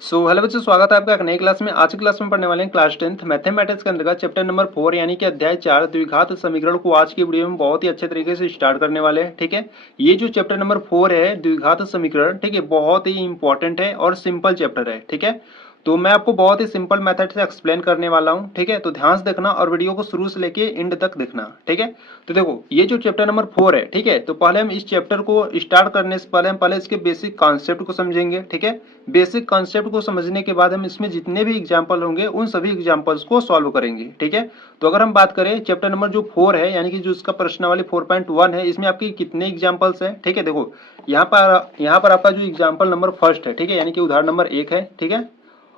Hello बच्चों, स्वागत है आपका एक नई क्लास में। आज की क्लास में पढ़ने वाले हैं क्लास 10th मैथमेटिक्स के अंतर्गत चैप्टर नंबर 4 यानी कि अध्याय 4 द्विघात समीकरण को आज की वीडियो में बहुत ही अच्छे तरीके से स्टार्ट करने वाले हैं। ठीक है, ये जो चैप्टर नंबर 4 है द्विघात समीकरण, ठीक है, बहुत ही इंपॉर्टेंट है और सिंपल चैप्टर है। ठीक है, तो मैं आपको बहुत ही सिंपल मेथड से एक्सप्लेन करने वाला हूँ। ठीक है, तो ध्यान से देखना और वीडियो को शुरू से लेके एंड तक देखना। ठीक है, तो देखो ये जो चैप्टर नंबर 4 है, ठीक है, तो पहले हम इस चैप्टर को स्टार्ट करने से पहले हम पहले इसके बेसिक कॉन्सेप्ट को समझेंगे। ठीक है, बेसिक कॉन्सेप्ट को समझने के बाद हम इसमें जितने भी एग्जाम्पल होंगे उन सभी एग्जाम्पल्स को सॉल्व करेंगे। ठीक है, तो अगर हम बात करें चैप्टर नंबर जो 4 है यानी कि जो इसका प्रश्नावली 4.1 है, इसमें आपकी कितने एग्जाम्पल्स हैं? ठीक है, देखो यहाँ पर आपका जो एग्जाम्पल नंबर फर्स्ट है, ठीक है, यानी कि उदाहरण नंबर 1 है। ठीक है,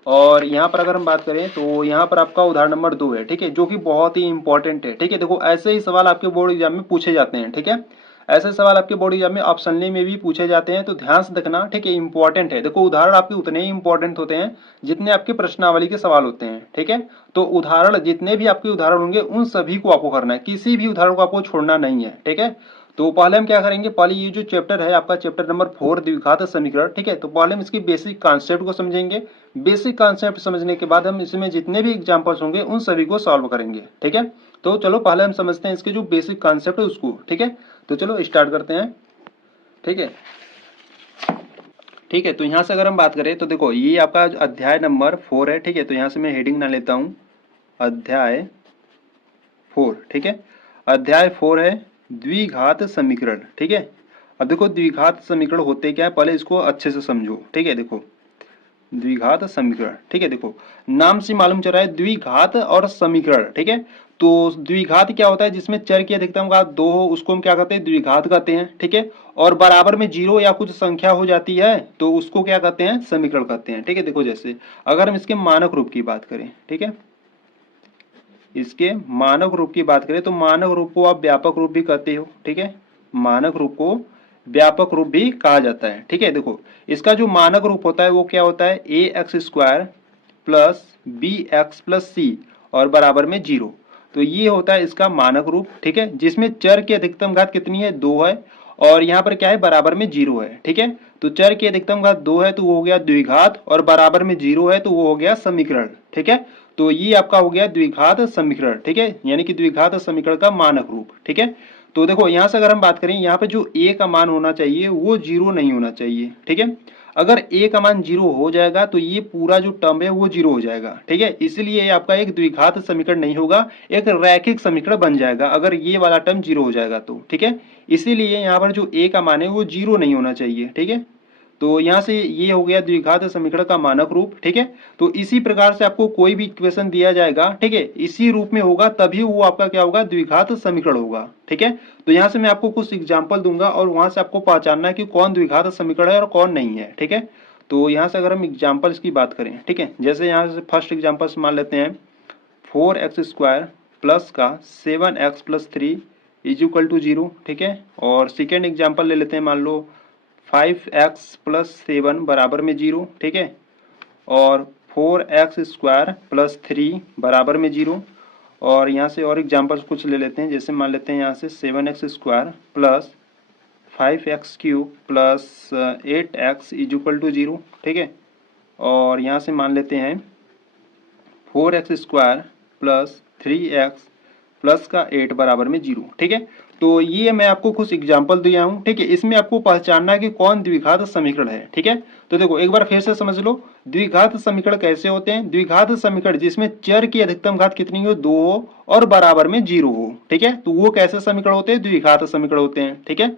और यहाँ पर अगर हम बात करें तो यहाँ पर आपका उदाहरण नंबर 2 है। ठीक है, जो कि बहुत ही इंपॉर्टेंट है। ठीक है, देखो ऐसे ही सवाल आपके बोर्ड एग्जाम में पूछे जाते हैं। ठीक है, ऐसे सवाल आपके बोर्ड एग्जाम में ऑप्शनली में भी पूछे जाते हैं, तो ध्यान से देखना। ठीक है, इंपॉर्टेंट है। देखो उदाहरण आपके उतने ही इंपॉर्टेंट होते हैं जितने आपके प्रश्नावली के सवाल होते हैं। ठीक है, तो उदाहरण जितने भी आपके उदाहरण होंगे उन सभी को आपको करना है, किसी भी उदाहरण को आपको छोड़ना नहीं है। ठीक है, तो पहले हम क्या करेंगे, पहले ये जो चैप्टर है आपका चैप्टर नंबर 4 द्विघात समीकरण, ठीक है, तो पहले हम इसकी बेसिक कॉन्सेप्ट को समझेंगे। बेसिक कॉन्सेप्ट समझने के बाद हम इसमें जितने भी एग्जांपल्स होंगे उन सभी को सॉल्व करेंगे। ठीक है, तो चलो पहले हम समझते हैं इसके जो बेसिक कॉन्सेप्ट है उसको। ठीक है, तो चलो स्टार्ट करते हैं। ठीक है, ठीक है, तो यहाँ से अगर हम बात करें तो देखो ये आपका अध्याय नंबर 4 है। ठीक है, तो यहाँ से मैं हेडिंग ना लेता हूँ, अध्याय 4। ठीक है, अध्याय 4 है द्विघात समीकरण। ठीक है, अब देखो द्विघात समीकरण होते क्या है, पहले इसको अच्छे से समझो। ठीक है, देखो द्विघात समीकरण, ठीक है, देखो नाम से मालूम चल रहा है द्विघात और समीकरण। ठीक है, तो द्विघात क्या होता है, जिसमें चर की अधिकतम घात 2 हो उसको हम क्या कहते हैं, द्विघात कहते हैं। ठीक है, और बराबर में 0 या कुछ संख्या हो जाती है तो उसको क्या कहते हैं, समीकरण कहते हैं। ठीक है, देखो जैसे अगर हम इसके मानक रूप की बात करें, ठीक है, इसके मानक रूप की बात करें तो मानक रूप को आप व्यापक रूप भी कहते हो। ठीक है, मानक रूप को व्यापक रूप भी कहा जाता है। ठीक है, देखो इसका जो मानक रूप होता है वो क्या होता है, A X square plus B X plus C और बराबर में 0। तो ये होता है इसका मानक रूप। ठीक है, जिसमें चर की अधिकतम घात कितनी है, 2 है, और यहाँ पर क्या है, बराबर में 0 है। ठीक है, तो चर की अधिकतम घात 2 है तो वो हो गया द्विघात, और बराबर में 0 है तो वो हो गया समीकरण। ठीक है, तो ये आपका हो गया द्विघात समीकरण। ठीक है, यानी कि द्विघात समीकरण का मानक रूप। ठीक है, तो देखो यहां से अगर हम बात करें, यहाँ पे जो ए का मान होना चाहिए वो 0 नहीं होना चाहिए। ठीक है, अगर ए का मान 0 हो जाएगा तो ये पूरा जो टर्म है वो 0 हो जाएगा। ठीक है, इसलिए ये आपका एक द्विघात समीकरण नहीं होगा, एक रैखिक समीकरण बन जाएगा अगर ये वाला टर्म 0 हो जाएगा तो। ठीक है, इसीलिए यहाँ पर जो ए का मान है वो 0 नहीं होना चाहिए। ठीक है, तो यहाँ से ये हो गया द्विघात समीकरण का मानक रूप। ठीक है, तो इसी प्रकार से आपको कोई भी इक्वेशन दिया जाएगा, ठीक है, इसी रूप में होगा तभी वो आपका क्या होगा, द्विघात समीकरण होगा। ठीक है, तो यहाँ से मैं आपको कुछ एग्जाम्पल दूंगा और वहां से आपको पहचानना है कि कौन द्विघात समीकरण है और कौन नहीं है। ठीक है, तो यहाँ से अगर हम एग्जाम्पल्स की बात करें, ठीक है, जैसे यहाँ से फर्स्ट एग्जाम्पल्स मान लेते हैं, 4x² प्लस का 7x plus 3 is equal to 0। ठीक है, और सेकेंड एग्जाम्पल ले लेते हैं, मान लो 5x प्लस 7 बराबर में 0। ठीक है, और 4x² प्लस 3 बराबर में 0। और यहाँ से और एग्जाम्पल्स कुछ ले लेते हैं, जैसे मान लेते हैं यहाँ से 7x² plus 5x³ plus 8x is equal to 0। ठीक है, और यहाँ से मान लेते हैं 4x² प्लस 3x प्लस का 8 बराबर में 0। ठीक है, तो ये मैं आपको कुछ एग्जाम्पल दिया हूँ। ठीक है, इसमें आपको पहचानना है कि कौन द्विघात समीकरण है। ठीक है, तो देखो एक बार फिर से समझ लो, द्विघात समीकरण कैसे होते हैं, द्विघात समीकरण जिसमें चर की अधिकतम घात कितनी हो, 2 हो और बराबर में 0 हो। ठीक है, तो वो कैसे समीकरण होते हैं, द्विघात समीकरण होते हैं। ठीक है,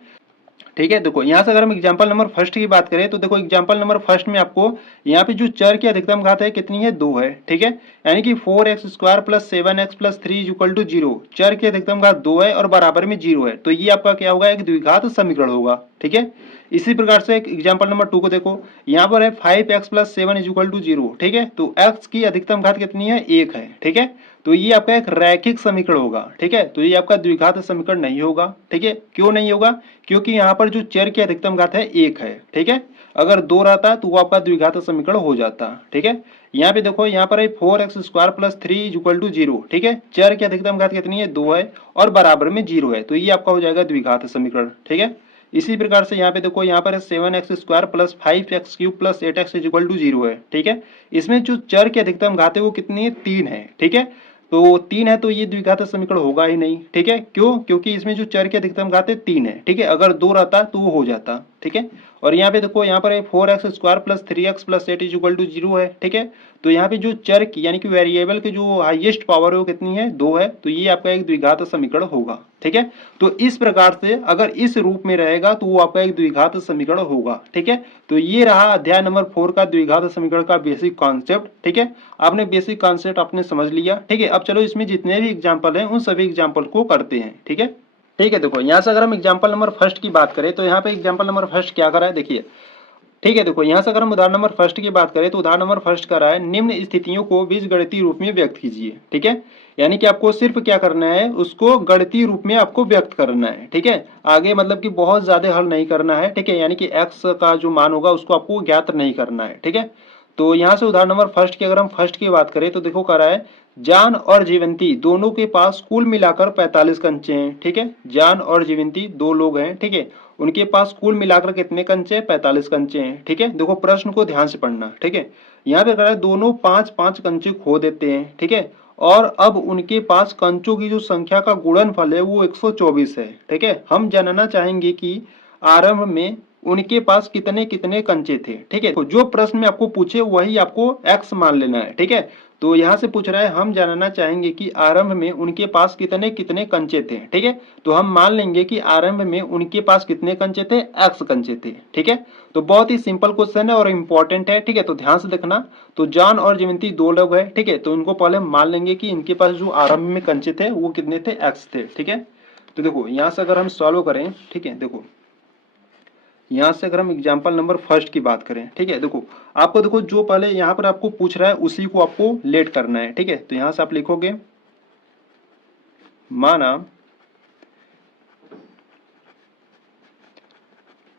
ठीक है, देखो यहाँ से अगर हम एग्जांपल नंबर फर्स्ट की बात करें तो देखो एग्जांपल नंबर फर्स्ट में आपको यहाँ पे जो चर की अधिकतम घात है कितनी है, 2 है। ठीक है, यानी कि 4x² plus 7x plus 3 is equal to 0। चर की अधिकतम घात 2 है और बराबर में 0 है, तो ये आपका क्या होगा, एक द्विघात समीकरण होगा। ठीक है, इसी प्रकार से एग्जाम्पल नंबर 2 को देखो, यहाँ पर है 5x plus 7 is equal to 0। ठीक है, तो x की अधिकतम घात कितनी है, 1 है। ठीक है, तो ये आपका एक रैखिक समीकरण होगा। ठीक है, तो ये आपका द्विघात समीकरण नहीं होगा। ठीक है, क्यों नहीं होगा, क्योंकि यहाँ पर जो चर की अधिकतम घात है 1 है। ठीक है, अगर 2 रहता तो वो आपका द्विघात समीकरण हो जाता। ठीक है, यहाँ पे देखो, यहाँ पर है 4x² plus 3 is equal to 0। ठीक है, चर की अधिकतम घात कितनी है, 2 है और बराबर में 0 है, तो ये आपका हो जाएगा द्विघात समीकरण। ठीक है, इसी प्रकार से यहाँ पे देखो, यहाँ पर 7x² plus 5x³ plus 8x is equal to 0 है, ठीक है। इसमें जो चर की अधिकतम घात है वो कितनी है, 3 है, ठीक है। तो 3 है तो ये द्विघात समीकरण होगा ही नहीं, ठीक है। क्यों? क्योंकि इसमें जो चर की अधिकतम घात है 3 है, ठीक है। अगर 2 रहता तो वो हो जाता, ठीक है। और यहाँ पे देखो, यहाँ पर 4x² plus 3x plus 8 is equal to 0 है, ठीक है। तो यहाँ पे जो चर की यानी कि वेरिएबल की जो हाईएस्ट पावर है वो कितनी है, 2 है। तो ये आपका एक द्विघात समीकरण होगा, ठीक है। तो इस प्रकार से अगर इस रूप में रहेगा तो वो आपका एक द्विघात समीकरण होगा, ठीक है। तो ये रहा अध्याय नंबर 4 का द्विघात समीकरण का बेसिक कॉन्सेप्ट, ठीक है। आपने बेसिक कॉन्सेप्ट आपने समझ लिया, ठीक है। अब चलो इसमें जितने भी एग्जाम्पल हैं उन सभी एग्जाम्पल को करते हैं, ठीक है। ठीक है, देखो यहाँ से अगर हम एग्जाम्पल नंबर फर्स्ट की बात करें तो यहाँ पे एग्जाम्पल नंबर फर्स्ट क्या करा है, देखिए, ठीक है। देखो यहाँ से अगर हम उदाहरण नंबर फर्स्ट की बात करें तो उदाहरण नंबर फर्स्ट कर रहा है, निम्न स्थितियों को बीजगणितीय रूप में व्यक्त कीजिए, ठीक है। यानी कि आपको सिर्फ क्या करना है, उसको गणितीय रूप में आपको व्यक्त करना है, ठीक है। आगे मतलब कि बहुत ज्यादा हल नहीं करना है, ठीक है। यानी कि एक्स का जो मान होगा उसको आपको ज्ञात नहीं करना है, ठीक है। तो यहाँ से उदाहरण नंबर फर्स्ट की अगर हम फर्स्ट की बात करें तो देखो कह रहा है, जान और जीवंती दोनों के पास कुल मिलाकर 45 कंचे हैं, ठीक है। जान और जीवंती दो लोग हैं, ठीक है। उनके पास कुल मिलाकर कितने कंचे हैं, 45 कंचे हैं, ठीक है। देखो प्रश्न को ध्यान से पढ़ना, ठीक है। यहाँ पे कह रहा है दोनों 5-5 कंचे खो देते हैं, ठीक है। और अब उनके पास कंचों की जो संख्या का गुणनफल है वो 124 है, ठीक है। हम जानना चाहेंगे कि आरंभ में उनके पास कितने कितने कंचे थे, ठीक है। तो जो प्रश्न में आपको पूछे वही आपको x मान लेना है, ठीक है। तो यहाँ से पूछ रहा है, हम जानना चाहेंगे कि आरंभ में उनके पास कितने कितने कंचे थे, ठीक है। तो हम मान लेंगे कि आरंभ में उनके पास कितने कंचे थे, x कंचे थे, ठीक है। तो बहुत ही सिंपल क्वेश्चन है और इंपॉर्टेंट है, ठीक है। तो ध्यान से देखना। तो जान और जीवंती दो लोग हैं, ठीक है। तो उनको पहले मान लेंगे कि इनके पास जो आरंभ में कंचे थे वो कितने थे, x थे, ठीक है। तो देखो यहाँ से अगर हम सॉल्व करें, ठीक है, देखो यहाँ से अगर हम एग्जाम्पल नंबर फर्स्ट की बात करें, ठीक है। देखो आपको, देखो जो पहले यहाँ पर आपको पूछ रहा है उसी को आपको लेट करना है, ठीक है। तो यहाँ से आप लिखोगे, माना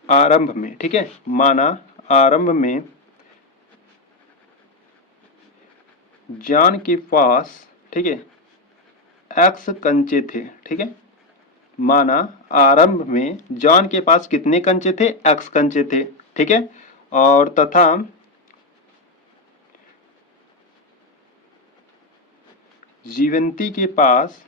आरंभ में, ठीक है, माना आरंभ में जान के पास, ठीक है, एक्स कंचे थे, ठीक है। माना आरंभ में जॉन के पास कितने कंचे थे, एक्स कंचे थे, ठीक है। और तथा जीवंती के पास,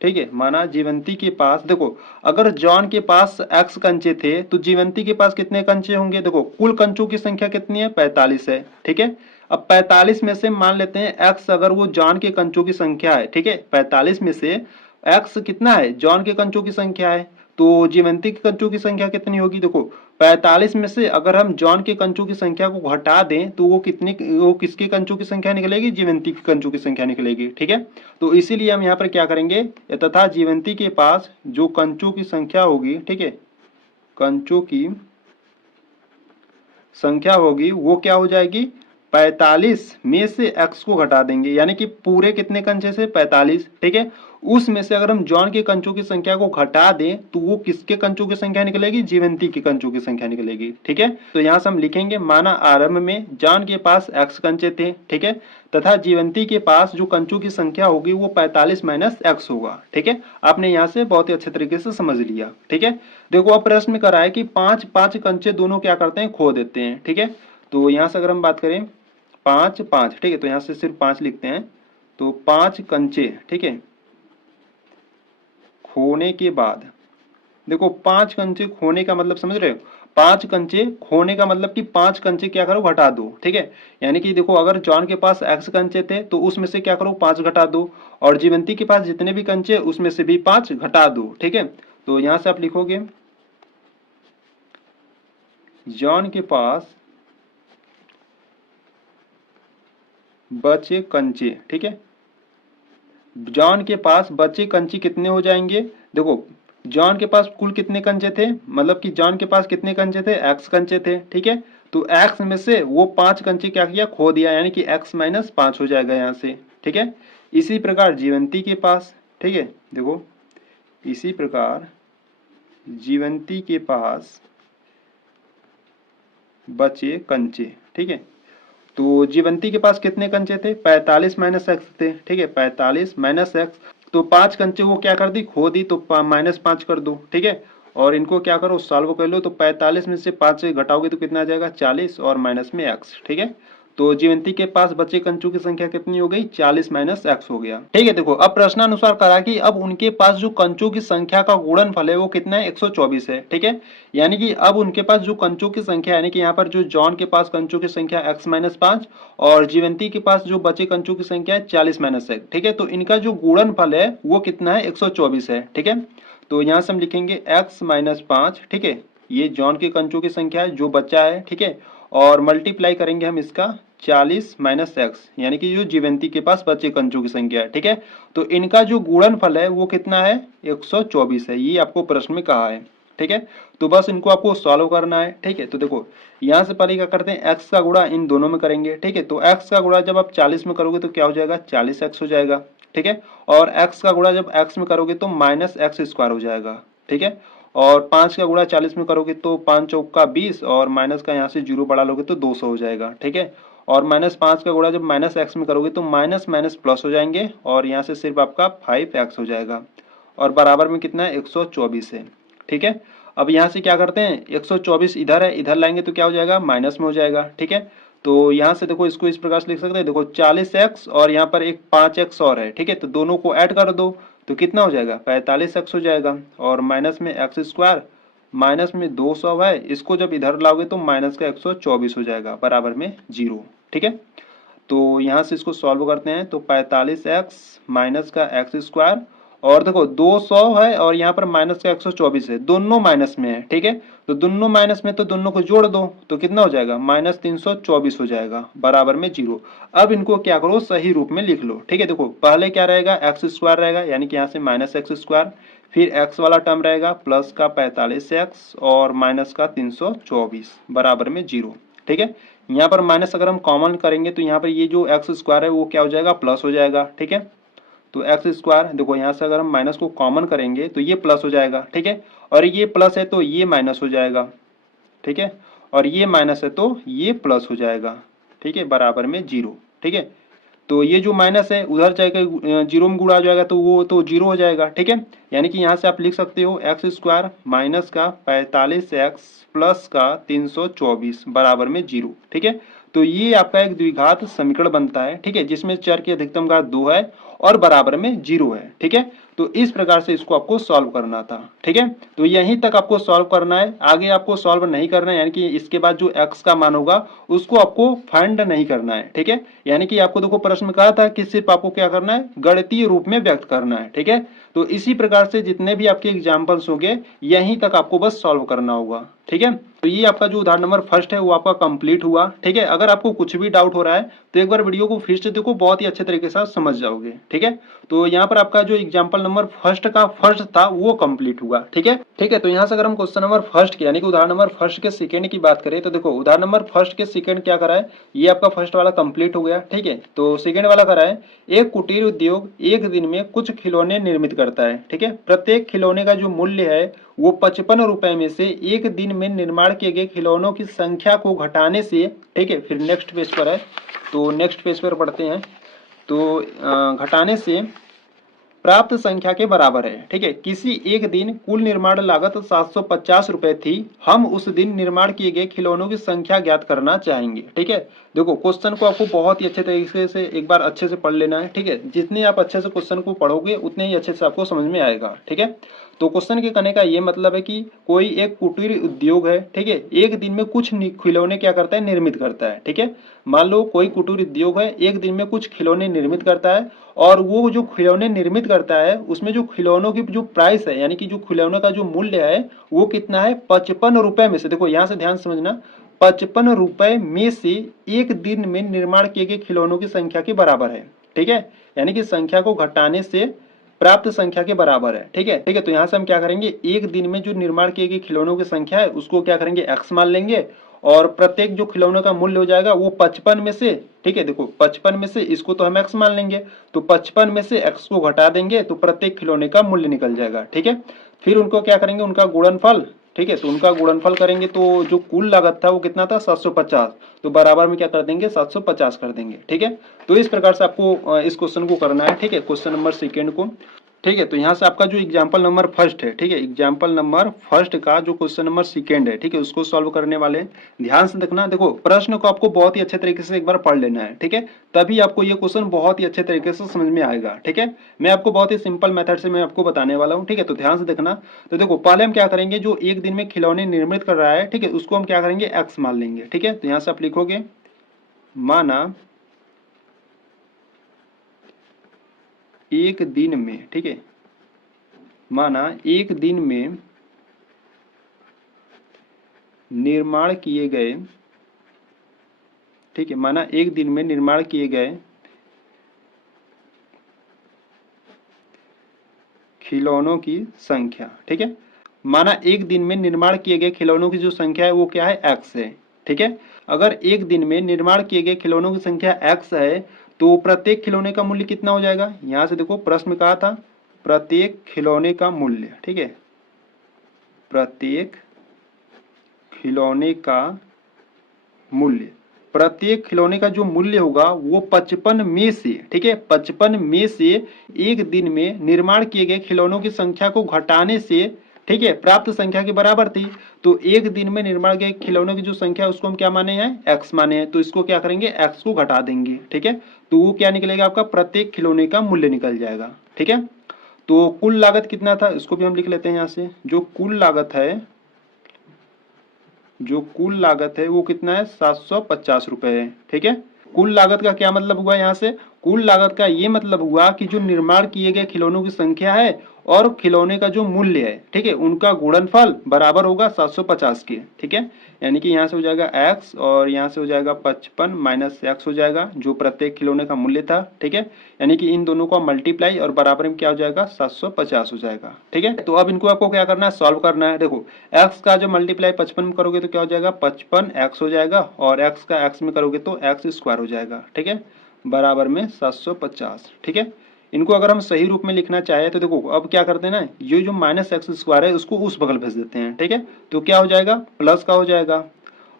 ठीक है, माना जीवंती के पास, देखो अगर जॉन के पास एक्स कंचे थे तो जीवंती के पास कितने कंचे होंगे, देखो कुल कंचों की संख्या कितनी है, 45 है, ठीक है। अब 45 में से मान लेते हैं एक्स अगर वो जॉन के कंचों की संख्या है, ठीक है। 45 में से एक्स कितना है, जॉन के कंचों की संख्या है, तो जीवंती के कंचों की संख्या कितनी होगी, देखो 45 में से अगर हम जॉन के कंचों की संख्या को घटा दें तो वो कितनी, वो किसके कंचों की संख्या निकलेगी, जीवंती के कंचों की संख्या निकलेगी, ठीक है। तो इसीलिए हम यहाँ पर क्या करेंगे, तथा जीवंती के पास जो कंचों की संख्या होगी, ठीक है, कंचों की संख्या होगी वो क्या हो जाएगी, 45 में से x को घटा देंगे, यानी कि पूरे कितने कंचे से, 45, ठीक है। उसमें से अगर हम जॉन के कंचों की संख्या को घटा दें तो वो किसके कंचों की संख्या निकलेगी, जीवंती के कंचों की संख्या निकलेगी, ठीक है। तो यहां से हम लिखेंगे, माना आरंभ में जॉन के पास x कंचे थे, ठीक है, तथा जीवंती के पास जो कंचों की संख्या होगी वो 45 माइनस x होगा, ठीक है। आपने यहाँ से बहुत ही अच्छे तरीके से समझ लिया, ठीक है। देखो अब प्रश्न में करा है कि 5-5 कंचे दोनों क्या करते हैं, खो देते हैं, ठीक है। तो यहाँ से अगर हम बात करें 5-5, ठीक है, तो यहाँ से सिर्फ 5 लिखते हैं। तो 5 कंचे, ठीक है, खोने के बाद, देखो 5 कंचे खोने का मतलब समझ रहे हो, 5 कंचे खोने का मतलब कि 5 कंचे क्या करो, घटा दो, ठीक है। यानी कि देखो अगर जॉन के पास x कंचे थे तो उसमें से क्या करो, 5 घटा दो, और जीवंती के पास जितने भी कंचे उसमें से भी 5 घटा दो, ठीक है। तो यहां से आप लिखोगे, जॉन के पास बचे कंचे, ठीक है, जॉन के पास बचे कंचे कितने हो जाएंगे, देखो जॉन के पास कुल कितने कंचे थे, मतलब कि जॉन के पास कितने कंचे थे, x कंचे थे, ठीक है। तो x में से वो 5 कंचे क्या किया, खो दिया, यानी कि x माइनस 5 हो जाएगा यहाँ से, ठीक है। इसी प्रकार जीवंती के पास, ठीक है, देखो इसी प्रकार जीवंती के पास बचे कंचे, ठीक है। तो जीवंती के पास कितने कंचे थे, 45 माइनस एक्स थे, ठीक है, 45 माइनस एक्स, तो 5 कंचे वो क्या कर दी, खो दी, तो -5 कर दो, ठीक है। और इनको क्या करो, सॉल्व कर लो। तो 45 में से 5 घटाओगे तो कितना आ जाएगा, 40 और माइनस में x। ठीक है, तो जीवंती के पास बचे कंचों की संख्या कितनी हो गई, 40 माइनस x हो गया। ठीक है, देखो अब प्रश्नानुसार करा कि अब उनके पास जो कंचों की संख्या का गुणनफल है वो कितना है, 124 है। ठीक है, यानी कि अब उनके पास जो कंचों की संख्या, यानी कि यहाँ पर जो जॉन के पास कंचों की संख्या x माइनस 5 और जीवंती के पास जो बचे कंचों की संख्या है 40 माइनस x। ठीक है, तो इनका जो गुणनफल है वो कितना है, 124 है। ठीक है, तो यहाँ से हम लिखेंगे x माइनस 5। ठीक है, ये जॉन के कंचों की संख्या है जो बचा है। ठीक है, और मल्टीप्लाई करेंगे हम इसका 40 माइनस एक्स, यानी कि जो जीवंती के पास बचे कंचों की संख्या है। ठीक है, तो इनका जो गुणनफल है वो कितना है, 124 है। ये आपको प्रश्न में कहा है। ठीक है, तो बस इनको आपको सॉल्व करना है। ठीक है, तो देखो यहाँ से पहले क्या करते हैं, x का गुणा इन दोनों में करेंगे। ठीक है, तो x का गुणा जब आप 40 में करोगे तो क्या हो जाएगा, 40x हो जाएगा। ठीक है, और x का गुणा जब x में करोगे तो माइनस एक्स स्क्वायर हो जाएगा। ठीक है, और 5 का गुणा 40 में करोगे तो 5 चौका 20 और माइनस का यहाँ से जीरो बढ़ा लोगे तो 200 हो जाएगा। ठीक है, और माइनस 5 का गुणा जब माइनस एक्स में करोगे तो माइनस माइनस प्लस हो जाएंगे और यहाँ से सिर्फ आपका 5x हो जाएगा और बराबर में कितना है, 124 है। ठीक है, अब यहाँ से क्या करते हैं, 124 इधर है, इधर लाएंगे तो क्या हो जाएगा, माइनस में हो जाएगा। ठीक है, तो यहाँ से देखो इसको इस प्रकार से लिख सकते हैं, देखो 40x और यहाँ पर एक 5x और है। ठीक है, तो दोनों को ऐड कर दो तो कितना हो जाएगा, 45x हो जाएगा और माइनस में एक्स स्क्वायर, माइनस में 200 है, इसको जब इधर लाओगे तो माइनस का 124 हो जाएगा बराबर में 0। ठीक है, तो यहाँ से इसको सॉल्व करते हैं तो 45x माइनस का एक्स स्क्वायर और देखो 200 है और यहाँ पर माइनस का 124 है, दोनों माइनस में है। ठीक है, तो दोनों माइनस में तो दोनों को जोड़ दो तो कितना हो जाएगा, माइनस 324 हो जाएगा बराबर में 0। अब इनको क्या करो, सही रूप में लिख लो। ठीक है, देखो पहले क्या रहेगा, एक्स स्क्वायर रहेगा, यानी कि यहाँ से माइनस एक्स स्क्वायर, फिर x वाला टर्म रहेगा प्लस का 45x और माइनस का 324 बराबर में 0। ठीक है, यहाँ पर माइनस अगर हम कॉमन करेंगे तो यहाँ पर ये जो एक्स स्क्वायर है वो क्या हो जाएगा, प्लस हो जाएगा। ठीक है, तो एक्स स्क्वायर देखो यहाँ से अगर हम माइनस को कॉमन करेंगे तो ये प्लस हो जाएगा। ठीक है, और ये प्लस है तो ये माइनस हो जाएगा। ठीक है, और ये माइनस है तो ये प्लस हो जाएगा। ठीक है, बराबर में 0। ठीक है, तो ये जो माइनस है उधर जाएगा, जीरो में गुणा आ जाएगा तो वो तो 0 हो जाएगा। ठीक है, यानी कि यहाँ से आप लिख सकते हो एक्स स्क्वायर माइनस का 45x प्लस का 324 बराबर में 0। ठीक है, तो ये आपका एक द्विघात समीकरण बनता है। ठीक है, जिसमें चर की अधिकतम घात 2 है और बराबर में 0 है। ठीक है, तो इस प्रकार से इसको आपको सॉल्व करना था। ठीक है, तो यहीं तक आपको सॉल्व करना है, आगे आपको सॉल्व नहीं करना है, यानी कि इसके बाद जो x का मान होगा उसको आपको फाइंड नहीं करना है। ठीक है, यानी कि आपको देखो प्रश्न में कहा था कि सिर्फ आपको क्या करना है, गणितीय रूप में व्यक्त करना है। ठीक है, तो इसी प्रकार से जितने भी आपके एग्जाम्पल्स होंगे यहीं तक आपको बस सॉल्व करना होगा। ठीक है, तो ये आपका जो उदाहरण नंबर फर्स्ट है वो आपका कंप्लीट हुआ। ठीक है, अगर आपको कुछ भी डाउट हो रहा है तो एक बार वीडियो को फिर से देखो, बहुत ही अच्छे तरीके से समझ जाओगे। ठीक है, तो यहाँ पर आपका जो एग्जाम्पल नंबर फर्स्ट का फर्स्ट था वो कंप्लीट हुआ। ठीक है, ठीक है, तो यहाँ से अगर हम क्वेश्चन नंबर फर्स्ट के यानी कि उदाहरण नंबर फर्स्ट के सेकंड की बात करें तो देखो उदाहरण नंबर फर्स्ट के सेकंड क्या करा है, ये आपका फर्स्ट वाला कंप्लीट हो गया। ठीक है, तो सेकंड वाला करा है, एक कुटीर उद्योग एक दिन में कुछ खिलौने निर्मित करता है। ठीक है, प्रत्येक खिलौने का जो मूल्य है वो 55 रुपए में से एक दिन में निर्माण किए गए खिलौनों की संख्या को घटाने से, ठीक है, फिर नेक्स्ट पेज पर है, तो नेक्स्ट पेज पर पढ़ते हैं, तो घटाने से प्राप्त संख्या के बराबर है। ठीक है, किसी एक दिन कुल निर्माण लागत 750 रुपए थी, हम उस दिन निर्माण किए गए खिलौनों की संख्या ज्ञात करना चाहेंगे। ठीक है, देखो क्वेश्चन को आपको बहुत ही अच्छे तरीके से एक बार अच्छे से पढ़ लेना है। ठीक है, जितने आप अच्छे से क्वेश्चन को पढ़ोगे उतने ही अच्छे से आपको समझ में आएगा। ठीक है, तो क्वेश्चन के कहने का ये मतलब है कि कोई एक कुटीर उद्योग है। ठीक है, एक दिन में कुछ खिलौने क्या करता है, निर्मित करता है। ठीक है, मान लो कोई कुटीर उद्योग है, एक दिन में कुछ खिलौने निर्मित करता है और वो जो खिलौने निर्मित करता है उसमें जो खिलौनों की जो प्राइस है, यानी कि जो खिलौनों का जो मूल्य है वो कितना है, 55 रुपए में से, देखो यहाँ से ध्यान समझना, 55 रुपए में से एक दिन में निर्माण किए गए खिलौनों की संख्या के बराबर है। ठीक है, यानी कि संख्या को घटाने से प्राप्त संख्या के बराबर है। ठीक है, ठीक है, तो यहाँ से हम क्या करेंगे, एक दिन में जो निर्माण किए गए खिलौनों की संख्या है उसको क्या करेंगे, x मान लेंगे और प्रत्येक जो खिलौनों का मूल्य हो जाएगा वो 55 में से, ठीक है, देखो 55 में से इसको तो हम x मान लेंगे, तो 55 में से x को घटा देंगे तो प्रत्येक खिलौने का मूल्य निकल जाएगा। ठीक है, फिर उनको क्या करेंगे, उनका गुणनफल, ठीक है, तो उनका गुणनफल करेंगे तो जो कुल लागत था वो कितना था, 750, तो बराबर में क्या कर देंगे, 750 कर देंगे। ठीक है, तो इस प्रकार से आपको इस क्वेश्चन को करना है। ठीक है, क्वेश्चन नंबर सेकेंड को, ठीक है। तो यहाँ से आपका जो एग्जाम्पल नंबर फर्स्ट है, ठीक है, एग्जाम्पल नंबर फर्स्ट का जो क्वेश्चन नंबर सेकेंड है, ठीक है, उसको सॉल्व करने वाले हैं। ध्यान से देखना, देखो प्रश्न को आपको बहुत ही अच्छे तरीके से एक बार पढ़ लेना है, ठीक है, तभी आपको ये क्वेश्चन बहुत ही अच्छे तरीके से समझ में आएगा, ठीक है। मैं आपको बहुत ही सिंपल मेथड से मैं आपको बताने वाला हूँ, ठीक है। तो ध्यान से देखना। तो देखो पहले हम क्या करेंगे, जो एक दिन में खिलौने निर्मित कर रहा है, ठीक है, उसको हम क्या करेंगे, एक्स मान लेंगे, ठीक है। तो यहाँ से आप लिखोगे माना एक दिन में, ठीक है, माना एक दिन में निर्माण किए गए, ठीक है, माना एक दिन में निर्माण किए गए खिलौनों की संख्या, ठीक है, माना एक दिन में निर्माण किए गए खिलौनों की जो संख्या है वो क्या है, एक्स है, ठीक है। अगर एक दिन में निर्माण किए गए खिलौनों की संख्या एक्स है तो प्रत्येक खिलौने का मूल्य कितना हो जाएगा, यहां से देखो प्रश्न में कहा था प्रत्येक खिलौने का मूल्य, ठीक है, प्रत्येक खिलौने का मूल्य, प्रत्येक खिलौने का जो मूल्य होगा वो 55 में से, ठीक है, 55 में से एक दिन में निर्माण किए गए खिलौनों की संख्या को घटाने से, ठीक है, प्राप्त संख्या के बराबर थी। तो एक दिन में निर्माण किए खिलौनों की जो संख्या है उसको हम क्या माने हैं, एक्स माने हैं। तो इसको क्या करेंगे, एक्स को घटा देंगे, ठीक है। तो वो क्या निकलेगा, आपका प्रत्येक खिलौने का मूल्य निकल जाएगा, ठीक है। तो कुल लागत कितना था, इसको भी हम लिख लेते हैं यहाँ से। जो कुल लागत है, जो कुल लागत है वो कितना है, 750 रुपए है, ठीक है। कुल लागत का क्या मतलब हुआ, यहाँ से कुल लागत का ये मतलब हुआ कि जो निर्माण किए गए खिलौनों की संख्या है और खिलौने का जो मूल्य है, ठीक है, उनका गुणनफल बराबर होगा 750 के, ठीक है। यानी कि यहाँ से हो जाएगा x और यहाँ से हो जाएगा 55 माइनस एक्स हो जाएगा जो प्रत्येक खिलौने का मूल्य था, ठीक है। यानी कि इन दोनों को मल्टीप्लाई और बराबर में क्या हो जाएगा, 750 हो जाएगा, ठीक है। तो अब इनको आपको क्या करना है, सॉल्व करना है। देखो x का जो मल्टीप्लाई 55 में करोगे तो क्या हो जाएगा, 55x हो जाएगा, और x का x में करोगे तो x स्क्वायर हो जाएगा, ठीक है, बराबर में 750, ठीक है। इनको अगर हम सही रूप में लिखना चाहे तो देखो अब क्या करते हैं ना, ये जो माइनस एक्स स्क्वायर है उसको उस बगल भेज देते हैं, ठीक है। तो क्या हो जाएगा, प्लस का हो जाएगा।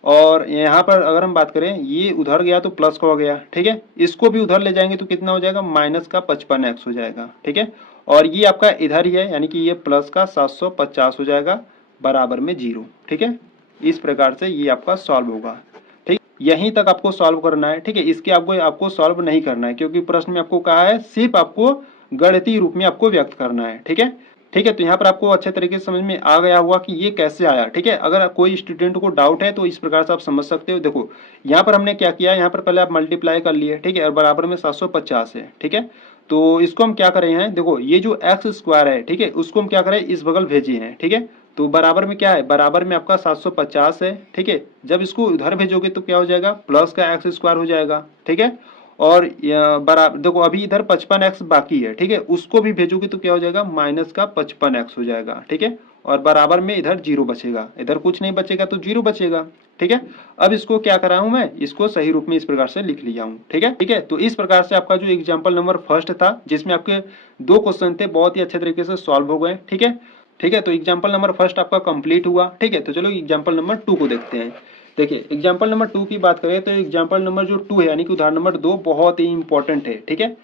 और यहाँ पर अगर हम बात करें, ये उधर गया तो प्लस का हो गया, ठीक है। इसको भी उधर ले जाएंगे तो कितना हो जाएगा, माइनस का 55x हो जाएगा, ठीक है। और ये आपका इधर ही है, यानी कि ये प्लस का 750 हो जाएगा बराबर में 0, ठीक है। इस प्रकार से ये आपका सॉल्व होगा, ठीक। यहीं तक आपको सॉल्व करना है, ठीक है। इसके आपको सॉल्व नहीं करना है क्योंकि प्रश्न में आपको कहा है सिर्फ आपको गणितीय रूप में आपको व्यक्त करना है, ठीक है। ठीक है, तो यहाँ पर आपको अच्छे तरीके से समझ में आ गया होगा कि ये कैसे आया, ठीक है। अगर कोई स्टूडेंट को डाउट है तो इस प्रकार से आप समझ सकते हो। देखो यहाँ पर हमने क्या किया, यहाँ पर पहले आप मल्टीप्लाई कर लिए, ठीक है, और बराबर में 750 है, ठीक है। तो इसको हम क्या करें हैं, देखो ये जो एक्स स्क्वायर है, ठीक है, उसको हम क्या करें, इस बगल भेजिए हैं, ठीक है। तो बराबर में क्या है, बराबर में आपका 750 है, ठीक है। जब इसको उधर भेजोगे तो क्या हो जाएगा, प्लस का एक्स स्क्वायर हो जाएगा, ठीक है। और बराबर देखो अभी इधर 55x बाकी है, ठीक है, उसको भी भेजोगे तो क्या हो जाएगा, माइनस का 55x हो जाएगा, ठीक है। और बराबर में इधर 0 बचेगा, इधर कुछ नहीं बचेगा तो 0 बचेगा, ठीक है। अब इसको क्या करा हूं मैं, इसको सही रूप में इस प्रकार से लिख लिया हूं, ठीक है, ठीक है। तो इस प्रकार से आपका जो एग्जाम्पल नंबर फर्स्ट था जिसमें आपके 2 क्वेश्चन थे बहुत ही अच्छे तरीके से सॉल्व हो गए, ठीक है, ठीक है। तो एग्जाम्पल नंबर फर्स्ट आपका कंप्लीट हुआ, ठीक है। तो चलो एग्जाम्पल नंबर 2 को देखते हैं। देखिए एग्जाम्पल नंबर 2 की बात करें तो एग्जाम्पल नंबर जो 2 है यानी कि उदाहरण नंबर 2 बहुत ही इंपॉर्टेंट है, ठीक है।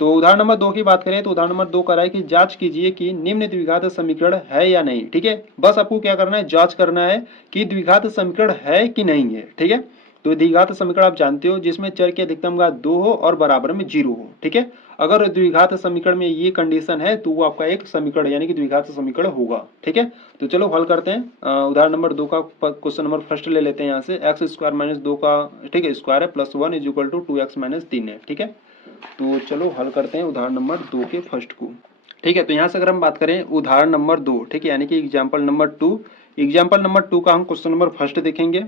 तो उदाहरण नंबर 2 की बात करें तो उदाहरण नंबर 2 कर रहा है कि जांच कीजिए कि निम्न द्विघात समीकरण है या नहीं, ठीक है। बस आपको क्या करना है, जांच करना है कि द्विघात समीकरण है कि नहीं है, ठीक है। तो द्विघात समीकरण आप जानते हो जिसमें चर की अधिकतम घात 2 हो और बराबर में 0 हो, ठीक है। अगर द्विघात समीकरण में ये कंडीशन है तो वो आपका एक समीकरण यानी कि द्विघात समीकरण होगा, ठीक है। तो चलो हल करते हैं। उदाहरण नंबर 2 का क्वेश्चन नंबर फर्स्ट ले लेते हैं यहाँ से, एक्स स्क्वायर माइनस 2 का, ठीक है, स्क्वायर है plus 1 is equal to 2x minus 3 है, ठीक है। तो चलो हल करते हैं उदाहरण नंबर 2 के फर्स्ट को, ठीक है। तो यहाँ से अगर हम बात करें उदाहरण नंबर 2, ठीक है, यानी कि एग्जाम्पल नंबर 2, एग्जाम्पल नंबर 2 का हम क्वेश्चन नंबर फर्स्ट देखेंगे,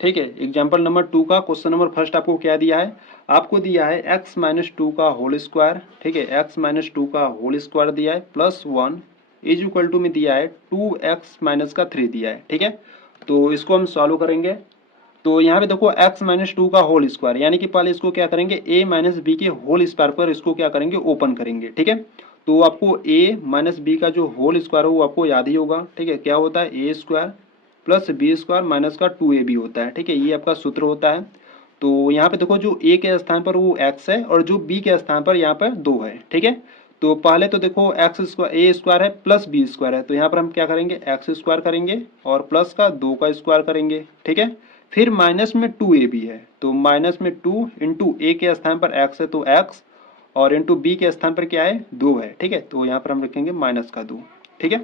ठीक है। एग्जाम्पल नंबर 2 का क्वेश्चन नंबर फर्स्ट आपको क्या दिया है, आपको दिया है x माइनस 2 का होल स्क्वायर, ठीक है, x माइनस 2 का होल स्क्वायर दिया है प्लस 1 इज इक्वल टू में दिया है 2x माइनस का 3 दिया है, ठीक है। तो इसको हम सॉल्व करेंगे। तो यहाँ पे देखो x माइनस 2 का होल स्क्वायर यानी कि पहले इसको क्या करेंगे, a माइनस बी के होल स्क्वायर पर इसको क्या करेंगे, ओपन करेंगे, ठीक है। तो आपको a माइनस बी का जो होल स्क्वायर है वो आपको याद ही होगा, ठीक है, क्या होता है a square plus B square minus का 2ab होता है, ठीक है, ये आपका सूत्र होता है। तो यहाँ पे देखो जो a के स्थान पर वो x है और जो b के स्थान पर यहाँ पर 2 है, ठीक है। तो पहले तो देखो एक्स स्क्वायर ए स्क्वायर है प्लस बी स्क्वायर है, तो यहाँ पर हम क्या करेंगे एक्स स्क्वायर करेंगे और प्लस का 2 का स्क्वायर करेंगे, ठीक है। फिर माइनस में 2a भी है, तो माइनस में 2 इंटू ए के स्थान पर x है तो x, और इंटू बी के स्थान पर क्या है 2 है, ठीक है। तो यहाँ पर हम रखेंगे माइनस का 2, ठीक है।